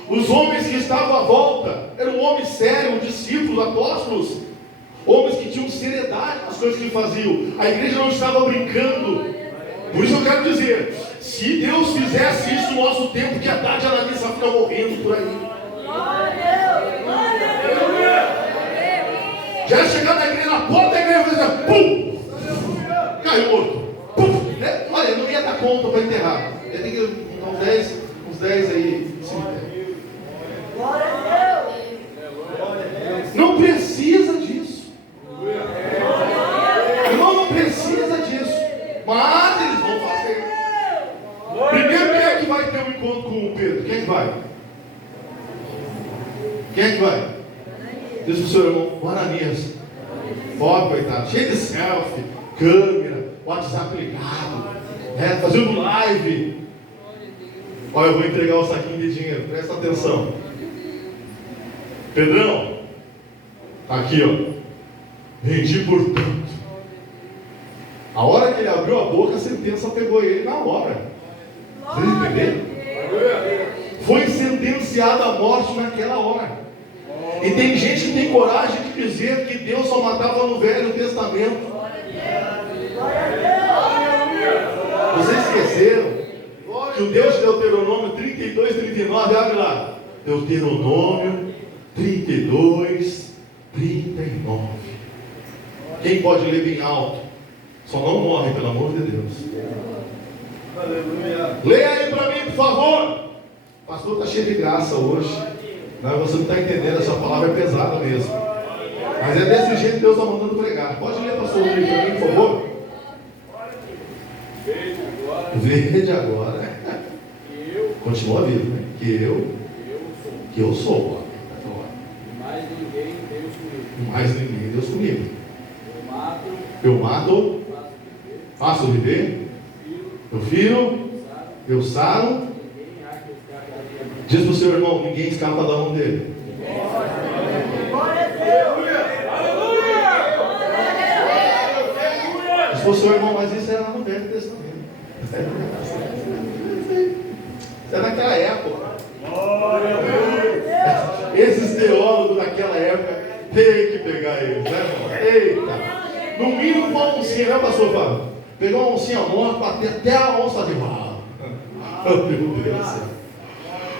Os homens que estavam à volta eram homens sérios, discípulos, apóstolos, homens que tinham seriedade nas coisas que faziam. A igreja não estava brincando. Por isso eu quero dizer, se Deus fizesse isso no nosso tempo, que a Tati e a Larissa ficam morrendo por aí. Já chegar na igreja, na porta da igreja, fazer pum! Caiu morto. Pum! Né? Olha, não ia dar conta para enterrar. Ia ter que uns 10 aí. Não precisa disso. Irmão, não precisa disso. Mas eles vão fazer. Primeiro, quem é que vai ter um encontro com o Pedro? Quem é que vai? Quem é que vai? Diz para o seu irmão, o Ananias. Pobre, coitado, cheio de selfie, câmera, WhatsApp ligado, fazendo live. Olha, eu vou entregar o saquinho de dinheiro, presta atenção. Pedrão, aqui ó, vendi por tanto. A hora que ele abriu a boca, a sentença pegou ele na hora. Vocês entenderam? Foi sentenciado à morte naquela hora. E tem gente que tem coragem de dizer que Deus só matava no Velho Testamento. Vocês esqueceram que o Deus de Deuteronômio 32, 39, abre lá. Deuteronômio 32, 39. Quem pode ler bem alto? Só não morre, pelo amor de Deus. Leia aí para mim, por favor. O pastor está cheio de graça hoje. Não, você não está entendendo, essa palavra é pesada mesmo. Mas é desse jeito que Deus está mandando pregar. Pode ler, pastor Luiz, para mim, por favor? Verde agora. Continua vivo, né? Que eu sou. Mais ninguém Deus comigo. Mais ninguém Deus comigo. Eu mato. Faço viver. Eu firo. Eu saro. Diz para o seu irmão, ninguém escapa da mão dele. Diz para o seu irmão, mas isso era no Velho Testamento. Isso era naquela época. Esses teólogos daquela época tem que pegar eles, né, irmão? Eita! No mínimo uma oncinha, né, pastor Fábio? Pegou uma oncinha morta, bater até a onça de mal. Meu Deus do céu.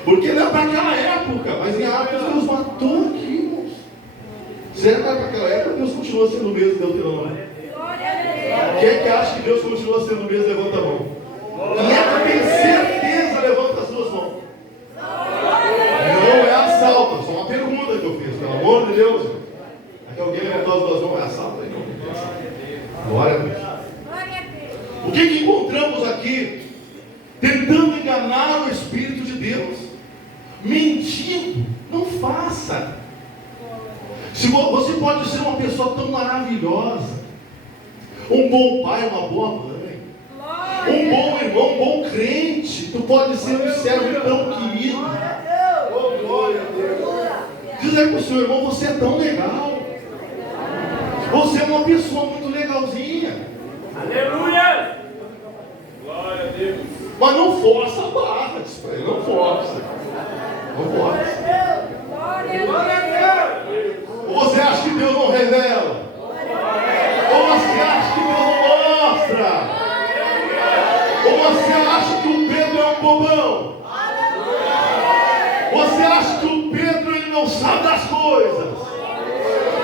Porque não é para aquela época, mas em Atos Deus matou aqui, irmãos. Será que para aquela época Deus continua sendo o mesmo, Deuteronômio? Glória a Deus. Quem é que acha que Deus continua sendo o mesmo? Levanta a mão. Quem é que tem certeza? Levanta as duas mãos. Não é assalto, só uma pergunta que eu fiz, pelo amor de Deus. Aqui alguém levantou as duas mãos, é assalto? Glória a Deus. O que encontramos aqui? Tentando enganar o Espírito de Deus, mentindo. Não faça. Se você pode ser uma pessoa tão maravilhosa, um bom pai, uma boa mãe, um bom irmão, um bom crente. Tu pode ser um servo tão querido. Diz aí para o seu irmão: você é tão legal. Você é uma pessoa muito legalzinha. Aleluia! Glória a Deus. Mas não força a barra, diz para ele, não força. Não força. Glória a Deus. Ou você acha que Deus não revela? Ou você acha que Deus não mostra? Ou você acha que o Pedro é um bobão? Você acha que o Pedro ele não sabe das coisas?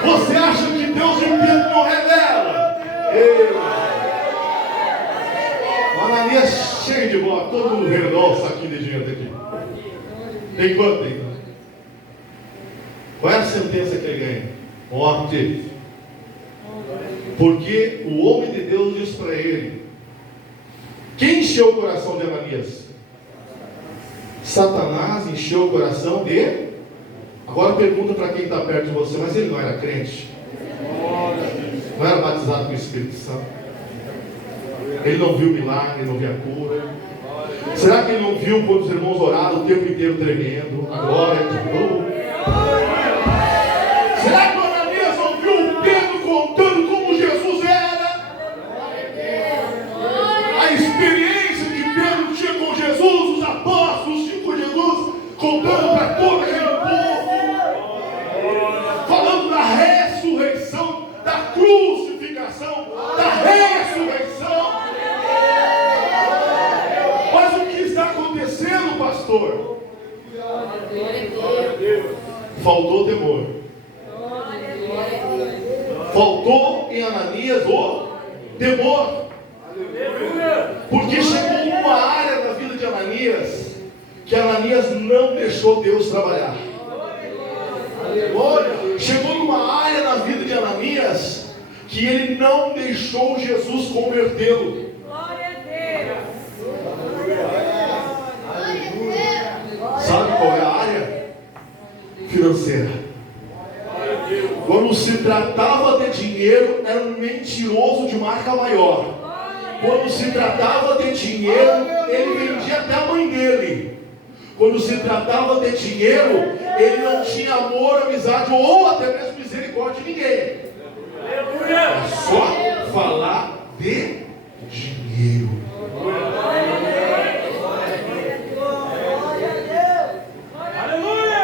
Você acha que Deus e o Pedro não revela? O Ananias cheio de bola, todo mundo vendo, olha o saquinho de dinheiro aqui. Tem quanto? Tem quanto? Qual é a sentença que ele ganha? Morte. Porque o homem de Deus diz para ele: quem encheu o coração de Ananias? Satanás encheu o coração de... Agora pergunta para quem está perto de você: mas ele não era crente? Não era batizado com o Espírito Santo? Ele não viu milagre, ele não viu a cura? Será que ele não viu quando os irmãos oraram o tempo inteiro tremendo? A glória de Deus. Será que o Ananias não viu o Pedro contando como Jesus era? A experiência que Pedro tinha com Jesus, os apóstolos tinham com Jesus, contando para todo aquele povo, falando da ressurreição, da crucificação, da ressurreição. Mas o que está acontecendo, pastor? Faltou temor. Faltou em Ananias o temor. Porque chegou uma área da vida de Ananias que Ananias não deixou Deus trabalhar. Chegou numa área na vida de Ananias que ele não deixou Jesus convertê-lo. Sabe qual é a área? Financeira. Quando se tratava de dinheiro, era um mentiroso de marca maior. Quando se tratava de dinheiro, ele vendia até a mãe dele. Quando se tratava de dinheiro, ele não tinha amor, amizade ou até mesmo misericórdia de ninguém. É só falar de dinheiro.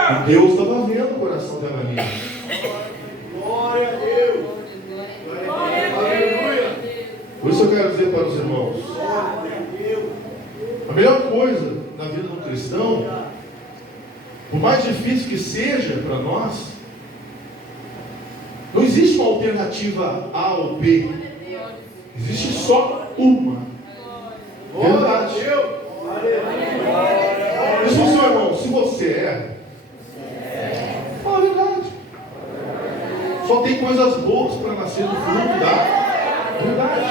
E Deus estava vendo o coração de Ananias. Glória a Deus. Por isso eu quero dizer para os irmãos: a melhor coisa na vida do cristão, por mais difícil que seja para nós, não existe uma alternativa A ou B. Existe só uma. Verdade. Diz para o seu irmão: se você erra, fala a verdade. Só tem coisas boas para nascer do fruto da verdade.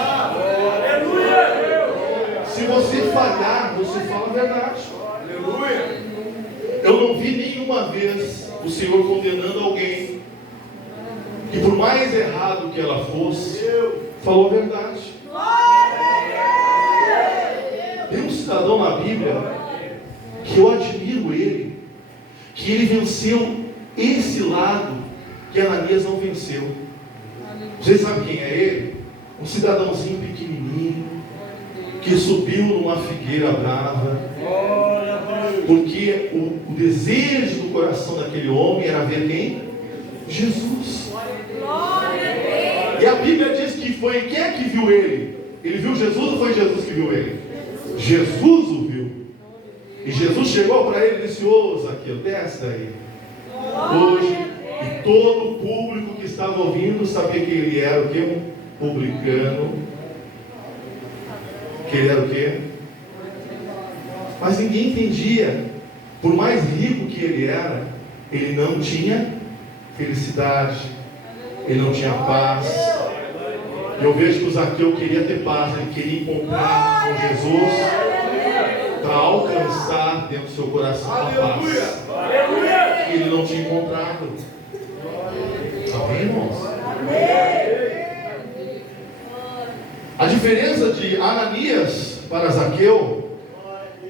Se você falhar, você fala a verdade. Eu não vi nenhuma vez o Senhor condenando alguém que, por mais errado que ela fosse, falou a verdade. Tem um cidadão na Bíblia que eu admiro ele, que ele venceu esse lado que Ananias não venceu. Vocês sabem quem é ele? Um cidadãozinho pequenininho que subiu numa figueira brava, porque o desejo do coração daquele homem era ver quem? Jesus. E a Bíblia diz que foi quem é que viu ele? Ele viu Jesus ou foi Jesus que viu ele? Jesus o viu. E Jesus chegou para ele e disse: ô Zaqueu, desce daí. Hoje e Todo o público que estava ouvindo sabia que ele era o quê? Um publicano. Que ele era o quê? Mas ninguém entendia. Por mais rico que ele era, ele não tinha felicidade, ele não tinha paz. Eu vejo que o Zaqueu queria ter paz, ele queria encontrar com Jesus para alcançar dentro do seu coração a paz. E ele não tinha encontrado. Amém, irmãos? A diferença de Ananias para Zaqueu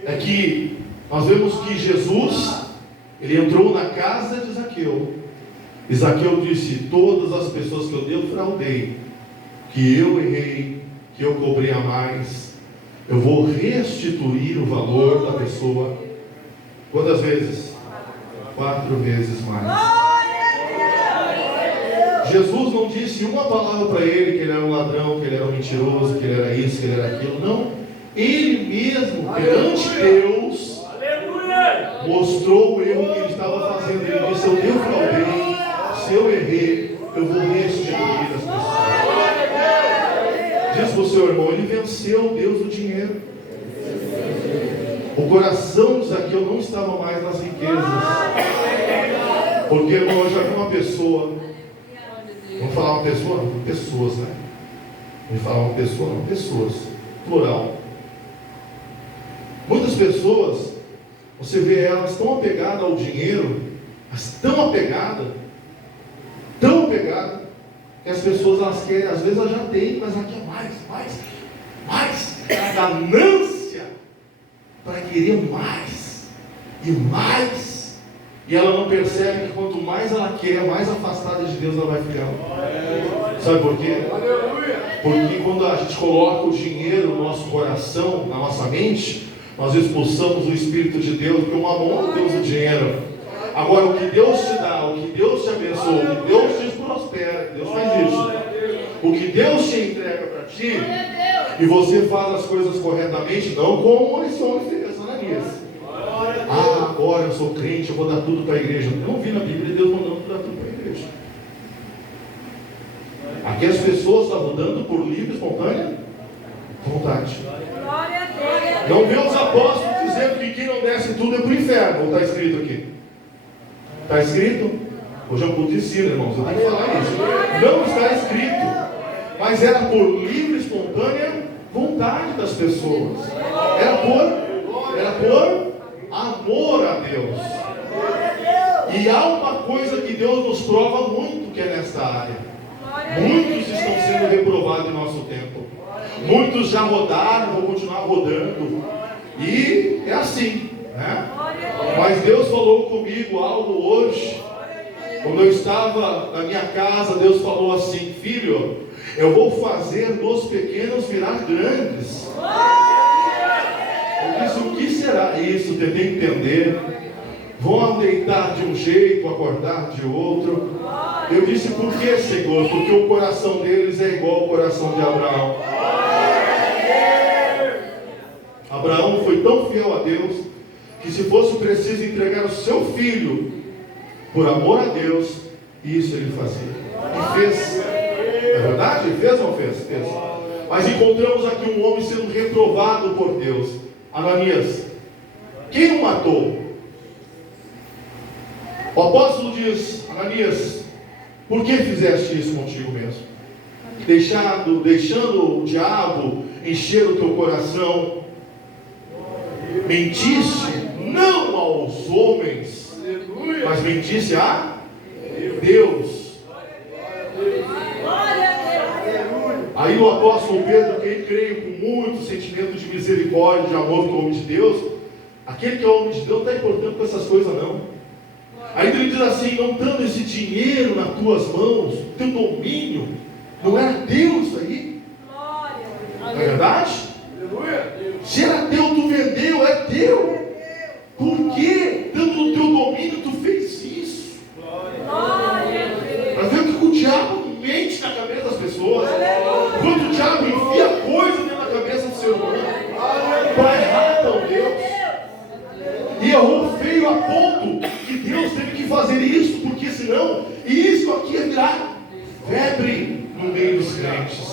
é que nós vemos que Jesus, ele entrou na casa de Zaqueu. E Zaqueu disse: todas as pessoas que eu defraudei, que eu errei, que eu cobrei a mais, eu vou restituir o valor da pessoa. Quantas vezes? 4 vezes mais. Jesus não disse uma palavra para ele que ele era um ladrão, que ele era um mentiroso, que ele era isso, que ele era aquilo. Não. Ele mesmo, perante Deus, mostrou o erro que ele estava fazendo. Ele disse: eu defraudei, se eu errei, eu vou restituir as pessoas. Diz para o seu irmão: ele venceu o Deus do dinheiro. O coração de Zaqueu não estava mais nas riquezas. Porque, irmão, eu já vi uma pessoa. Vamos falar uma pessoa? Não, pessoas, né? Vamos falar uma pessoa, não, pessoas. Plural. Muitas pessoas, você vê elas tão apegadas ao dinheiro, mas tão apegadas, que as pessoas elas querem, às vezes elas já têm, mas ela quer mais. A ganância para querer mais e mais. E ela não percebe que quanto mais ela quer, mais afastada de Deus ela vai ficando. Sabe por quê? Porque quando a gente coloca o dinheiro no nosso coração, na nossa mente, nós expulsamos o Espírito de Deus, porque o mamon é Deus do dinheiro. Agora, o que Deus te dá, o que Deus te abençoa, o que Deus te prospera, Deus faz isso. O que Deus te entrega para ti, e você faz as coisas corretamente, não como esse homem fez, Ananias. Agora eu sou crente, eu vou dar tudo para a igreja. Eu não vi na Bíblia Deus mandando dar tudo para a igreja. Aqui as pessoas estavam dando por livre e espontânea vontade. Não vê os apóstolos dizendo que quem não desce tudo é para o inferno. Ou está escrito aqui? Está escrito? Hoje é um culto de ensino, irmãos. Eu tenho que falar isso. Não está escrito. Mas era por livre e espontânea vontade das pessoas. Era por amor a Deus. E há uma coisa que Deus nos prova muito, que é nesta área. Muitos estão sendo reprovados em nosso tempo. Muitos já rodaram, vão continuar rodando. E é assim, né? Mas Deus falou comigo algo hoje. Quando eu estava na minha casa, Deus falou assim: filho, eu vou fazer dos pequenos virar grandes. Eu disse: o que será isso? Tentei entender. Vão deitar de um jeito, acordar de outro. Eu disse: por que, Senhor? Porque o coração deles é igual ao coração de Abraão. Abraão foi tão fiel a Deus que, se fosse preciso entregar o seu filho por amor a Deus, isso ele fazia. E fez. Não é verdade? Fez ou não fez? Fez. Mas encontramos aqui um homem sendo reprovado por Deus. Ananias. Quem o matou? O apóstolo diz: Ananias, por que fizeste isso contigo mesmo? Deixando o diabo encher o teu coração. Mentiste não aos homens, mas mentiste a Deus. Aí o apóstolo Pedro, que creio com muito sentimento de misericórdia, de amor pelo homem de Deus, aquele que é homem de Deus não está importando com essas coisas não. Aí ele diz assim: não dando esse dinheiro nas tuas mãos, teu domínio, não era Deus isso aí? Não é verdade? Se era teu, tu vendeu, é teu. Por que, dando no teu domínio, tu fez isso? Para ver o que o diabo mente na cabeça das pessoas. Quando o diabo enfia coisa dentro da cabeça do ser humano para errar tão Deus. E errou feio a ponto que Deus teve que fazer isso, porque senão isso febre no meio dos crentes.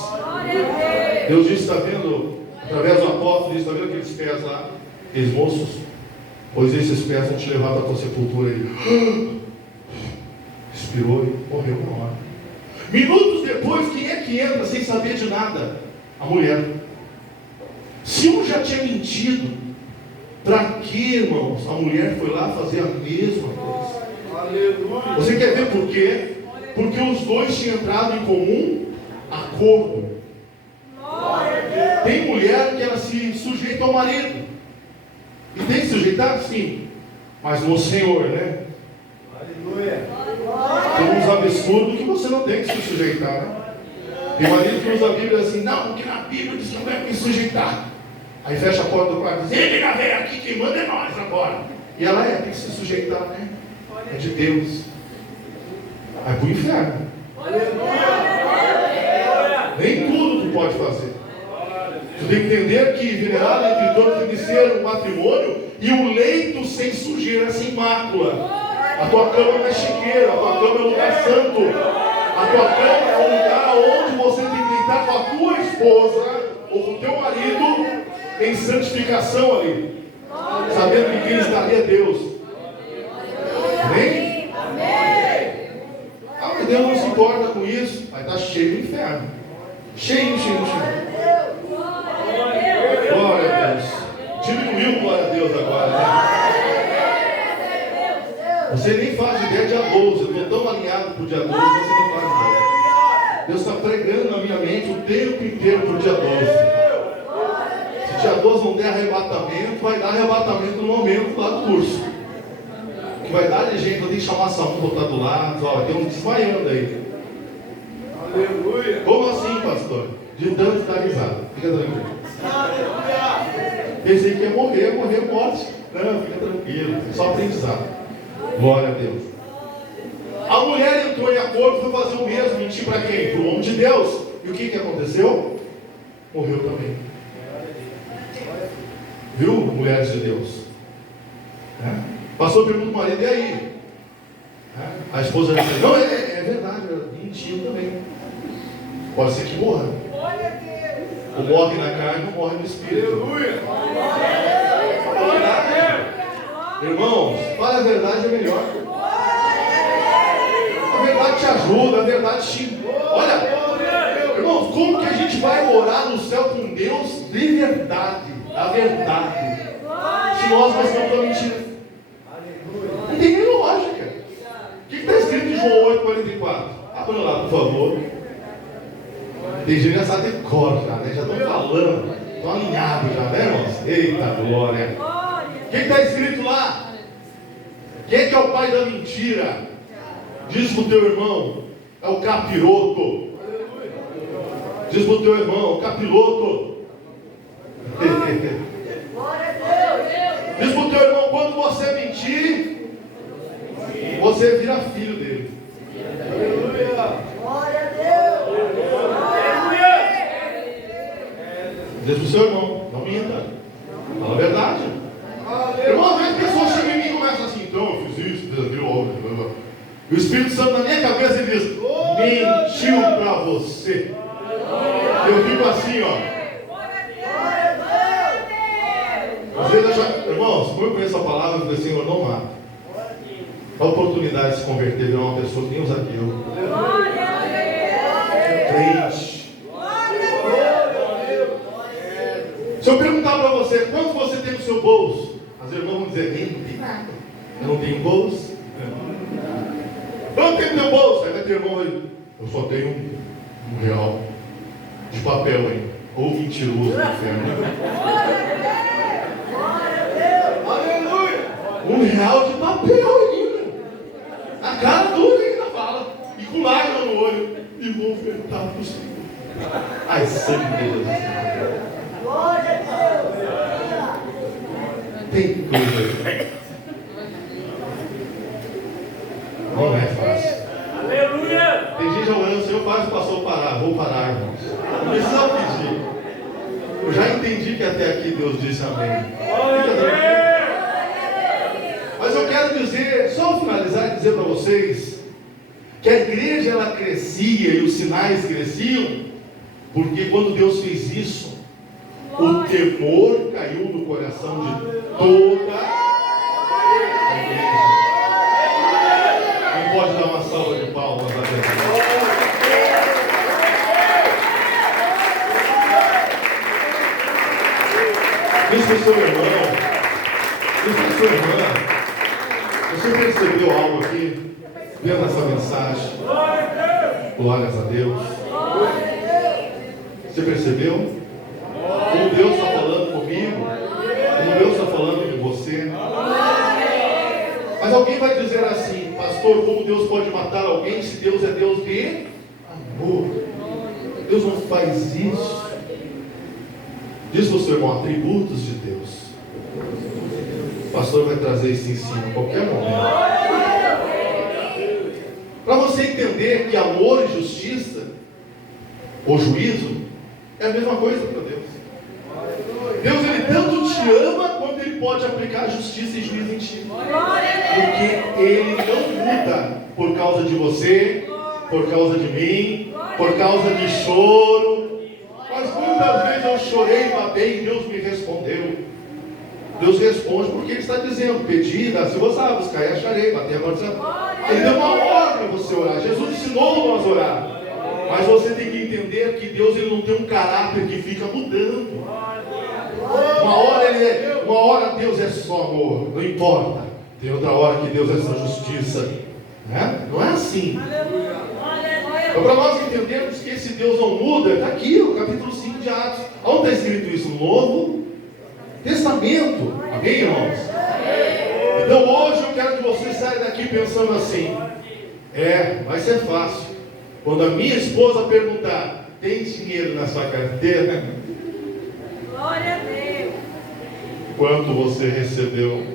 Deus disse, está vendo, através do apóstolo, está vendo aqueles pés lá, aqueles moços? Pois esses pés vão te levar para a tua sepultura. Ele expirou e morreu na hora. Minutos depois, quem é que entra sem saber de nada? A mulher. Se um já tinha mentido, para que, irmãos? A mulher foi lá fazer a mesma coisa. Aleluia. Você quer ver por quê? Porque os dois tinham entrado em comum acordo. Tem mulher que ela se sujeita ao marido. E tem que sujeitar? Sim. Mas no Senhor, né? Aleluia. Tem uns absurdos que você não tem que se sujeitar, né? Tem marido que usa a Bíblia assim, não, porque na Bíblia diz que não deve me sujeitar. Aí fecha a porta do quarto e diz, ele já veio aqui, quem manda é nós agora. E ela tem que se sujeitar, né? É de Deus. Vai pro inferno. Nem tudo tu pode fazer. Tu tem que entender que venerado entre todos tem que ser um matrimônio e um leito sem sujeira, sem mácula. A tua cama não é chiqueira, a tua cama é um lugar santo. A tua cama é um lugar onde você tem que deitar com a tua esposa ou com o teu marido em santificação ali, sabendo que quem está ali é Deus. Amém? Ah, mas Deus não se importa com isso. Vai estar cheio do inferno. Cheio. Glória a Deus. Diminuiu, glória a Deus agora, né? Você nem faz ideia de dia 12. Eu estou tão alinhado para o dia 12 que você não faz ideia. Deus está pregando na minha mente o tempo inteiro para o dia 12. Se dia 12 não der arrebatamento, vai dar arrebatamento no momento lá do curso. Que vai dar legenda, tem que chamar Samuel, botar do lado, ó, tem um desmaiando aí. Aleluia! Como assim, pastor? De tanto dar risada. Fica tranquilo. Pensei que ia morrer morte. Não, fica tranquilo, só aprendizado. Glória a Deus. A mulher entrou em acordo e foi fazer o mesmo, mentir para quem? Para o homem de Deus. E o que aconteceu? Morreu também. Viu, mulheres de Deus? Passou pergunta do marido, e aí? A esposa disse, não, é verdade, mentiu também. Pode ser que morra. Ou morre na carne ou morre no espírito. Aleluia! Irmãos, fala a verdade é melhor. A verdade te ajuda, a verdade te... Olha, irmãos, como que a gente vai morar no céu com Deus de verdade? A verdade. Se nós estamos a mentira. Não tem nem lógica. O que está escrito em João 8,44? Abra lá, por favor. Tem gente que já sabe de cor já, né? Já estão falando. Estão alinhados já, né, irmãos? Eita glória. O que está escrito lá? Quem é que é o pai da mentira? Diz para o teu irmão, é o capiroto. Diz para o teu irmão, o capiroto. Diz para o teu irmão, quando você mentir, você vira filho dele. Glória a Deus. Diz para o seu irmão, não minta. Fala a verdade. Irmão, às vezes pessoas chegam em mim e começam assim, então eu fiz isso, e o Espírito Santo na minha cabeça ele diz, mentiu para você. Eu fico assim, ó. Às vezes, irmãos, como eu conheço a palavra, eu digo, Senhor, não mata. A oportunidade de se converter, virar uma pessoa que nem o Zaqueu. Crente. Se eu perguntar para você, quanto você tem no seu bolso? As irmãs vão dizer, não tem nada. Eu não tenho bolso. Quanto tem no teu bolso? Aí vai ter irmão aí, eu só tenho um real de papel aí. Ou mentiroso do inferno. R$1 de papel ainda. A cara dura ainda fala. E com lágrima no olho. E vou ofertar para o Senhor. Ai, sangue de Deus. Glória a Deus. Tem coisa. Não é fácil. Aleluia. Tem gente orando, Senhor, faz o pastor parar. Vou parar, irmãos. Não precisa pedir. Eu já entendi que até aqui Deus disse amém. Mas eu quero dizer, só finalizar e dizer para vocês, que a igreja ela crescia e os sinais cresciam, porque quando Deus fez isso, o temor caiu no coração de toda a igreja. Não pode dar uma salva de palmas a Deus? Diz para o seu irmão, diz para a sua irmã, você percebeu algo aqui, vendo essa mensagem? Glórias a Deus. Você percebeu? Como Deus está falando comigo, como Deus está falando com você. Mas alguém vai dizer assim: pastor, como Deus pode matar alguém se Deus é Deus de amor? Deus não faz isso. Diz para o seu irmão: atributos de Deus. O pastor vai trazer isso em cima a qualquer momento. Para você entender que amor e justiça, ou juízo, é a mesma coisa para Deus. Deus, Ele tanto te ama, quanto Ele pode aplicar justiça e juízo em ti. Porque Ele não muda por causa de você, por causa de mim, por causa de choro. Mas muitas vezes eu chorei, babei e Deus me respondeu. Deus responde porque Ele está dizendo: pedi, se você buscar e acharei, bater a porta. Ele deu uma ordem para você orar. Jesus ensinou nós a orar. Mas você tem que entender que Deus, Ele não tem um caráter que fica mudando. Uma hora Deus é só amor, não importa. Tem outra hora que Deus é só justiça, né? Não é assim. Então, para nós entendermos que esse Deus não muda, está aqui o capítulo 5 de Atos. Onde está escrito isso? No Novo Testamento. Amém, irmãos? Então hoje eu quero que você saia daqui pensando assim: vai ser fácil. Quando a minha esposa perguntar: tem dinheiro na sua carteira? Glória a Deus. Quanto você recebeu?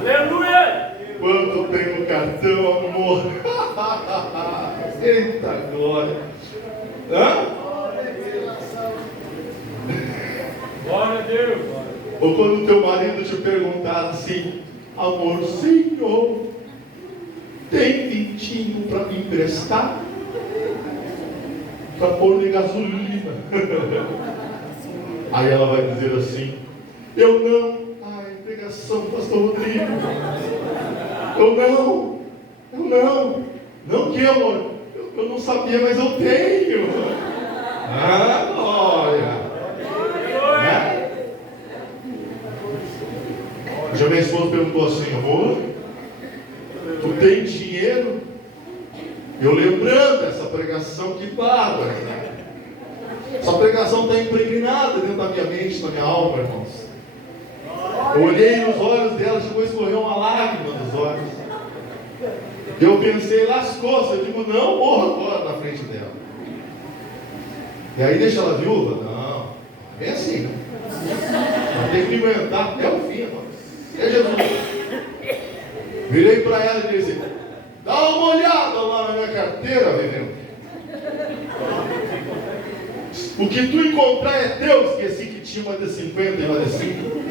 Aleluia! Quanto tem no cartão, amor? Eita glória! Glória a Deus! Ou quando teu marido te perguntar assim: amor, Senhor, tem vintinho para me emprestar? Para pôr de gasolina. Aí ela vai dizer assim: eu não. Ai, pregação, pastor Rodrigo. Eu não. Não que, amor? Eu não sabia, mas eu tenho. Ah, glória. Né? Já minha esposa perguntou assim: amor, tu tem dinheiro? Eu lembrando essa pregação, que bárbara, né? Essa pregação está impregnada dentro da minha mente, da minha alma, irmãos. Eu olhei nos olhos dela, chegou a escorrer uma lágrima dos olhos. Eu pensei: lascou-se. Eu digo: não morra agora na frente dela. E aí deixa ela viúva? Não, é assim, né? Vai ter que me aguentar até o fim, irmão. É Jesus. Virei para ela e disse: dá uma olhada lá na minha carteira, Vivendo. O que tu encontrar é teu. Esqueci que tinha uma de 50 e uma de 5.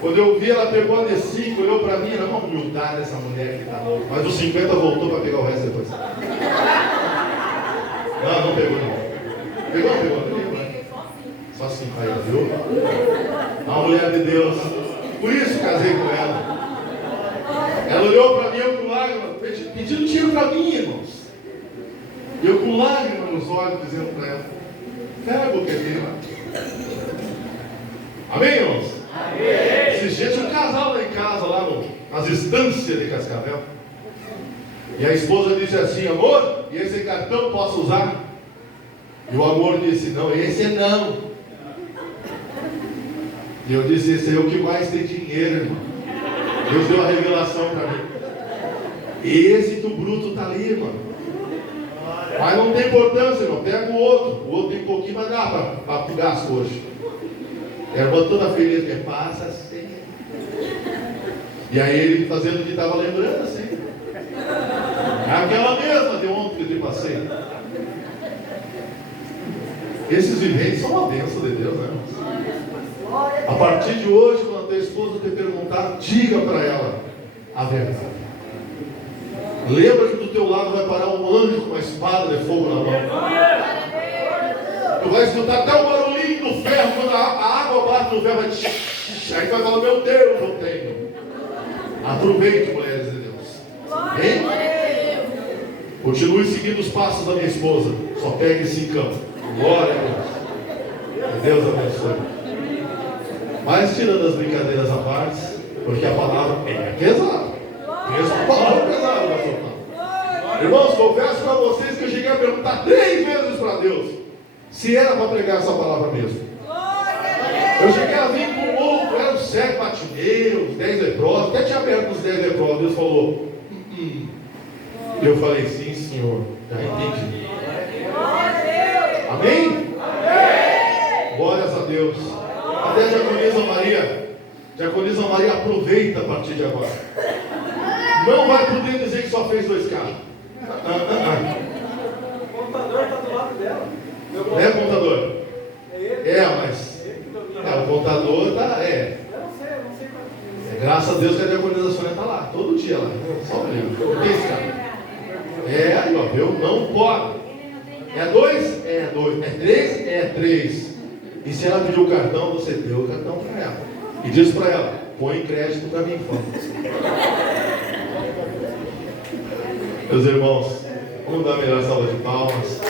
Quando eu vi, ela pegou a de 5, olhou para mim, era uma humildade essa mulher que tá. Mas o 50 voltou para pegar o resto depois. Não pegou não. Pegou, né? Só assim, aí, viu? A mulher de Deus. Por isso casei com ela. Ela olhou para mim, eu com lágrimas, pedindo dinheiro para mim, irmãos. Eu com lágrimas nos olhos, dizendo para ela: pega o que é teu. Amém, irmãos? Amém. Esses dias tinha um casal lá em casa, lá nas estâncias de Cascavel. E a esposa disse assim: amor, e esse cartão posso usar? E o amor disse: não, esse não. E eu disse: esse é o que mais tem dinheiro, irmão. Deus deu a revelação para mim. Esse do bruto está ali, mano. Mas não tem importância, irmão. Pega o outro tem um pouquinho, mas dá para o gasto hoje. E a irmã toda feliz, que passa assim. E aí ele fazendo o que estava lembrando assim. Aquela mesma de ontem que eu te passei. Esses viventes são uma bênção de Deus, né? A partir de hoje, quando tua esposa te perguntar, diga para ela a verdade. Lembra que do teu lado vai parar um anjo com uma espada de fogo na mão. Tu vai escutar até o barulhinho do ferro, quando a água bate no ferro, aí tu vai falar, meu Deus, eu tenho. Aproveite, mulheres de Deus. Amém? Continue seguindo os passos da minha esposa. Só pegue esse campo. Glória a Deus. Que Deus abençoe. Mas tirando as brincadeiras à parte, porque a palavra é pesada. Pensa uma palavra pesada, pastor. Irmãos, confesso para vocês que eu cheguei a perguntar 3 vezes para Deus se era para pregar essa palavra mesmo. Eu cheguei a vir com um outro, eram 7 batineus, 10 leprosos, até tinha perto dos 10 leprosos. Deus falou, Eu falei, sim, Senhor, já entendi. Amém? Glórias a Deus. Até a diaconisa Maria. Diaconisa Maria, aproveita a partir de agora. Não vai poder dizer que só fez 2 carros. O contador está do lado dela. É contador? Mas o contador está. Eu não sei Graças a Deus que a diaconisa Sônia está lá, todo dia lá. Só olhando. Não tem esse cara. Aí, ó, viu? Não pode. É 2? É 2. É 3? É 3. E se ela pedir o cartão, você deu o cartão para ela. E diz para ela, põe crédito para mim, por favor. Meus irmãos, vamos dar a melhor salva de palmas.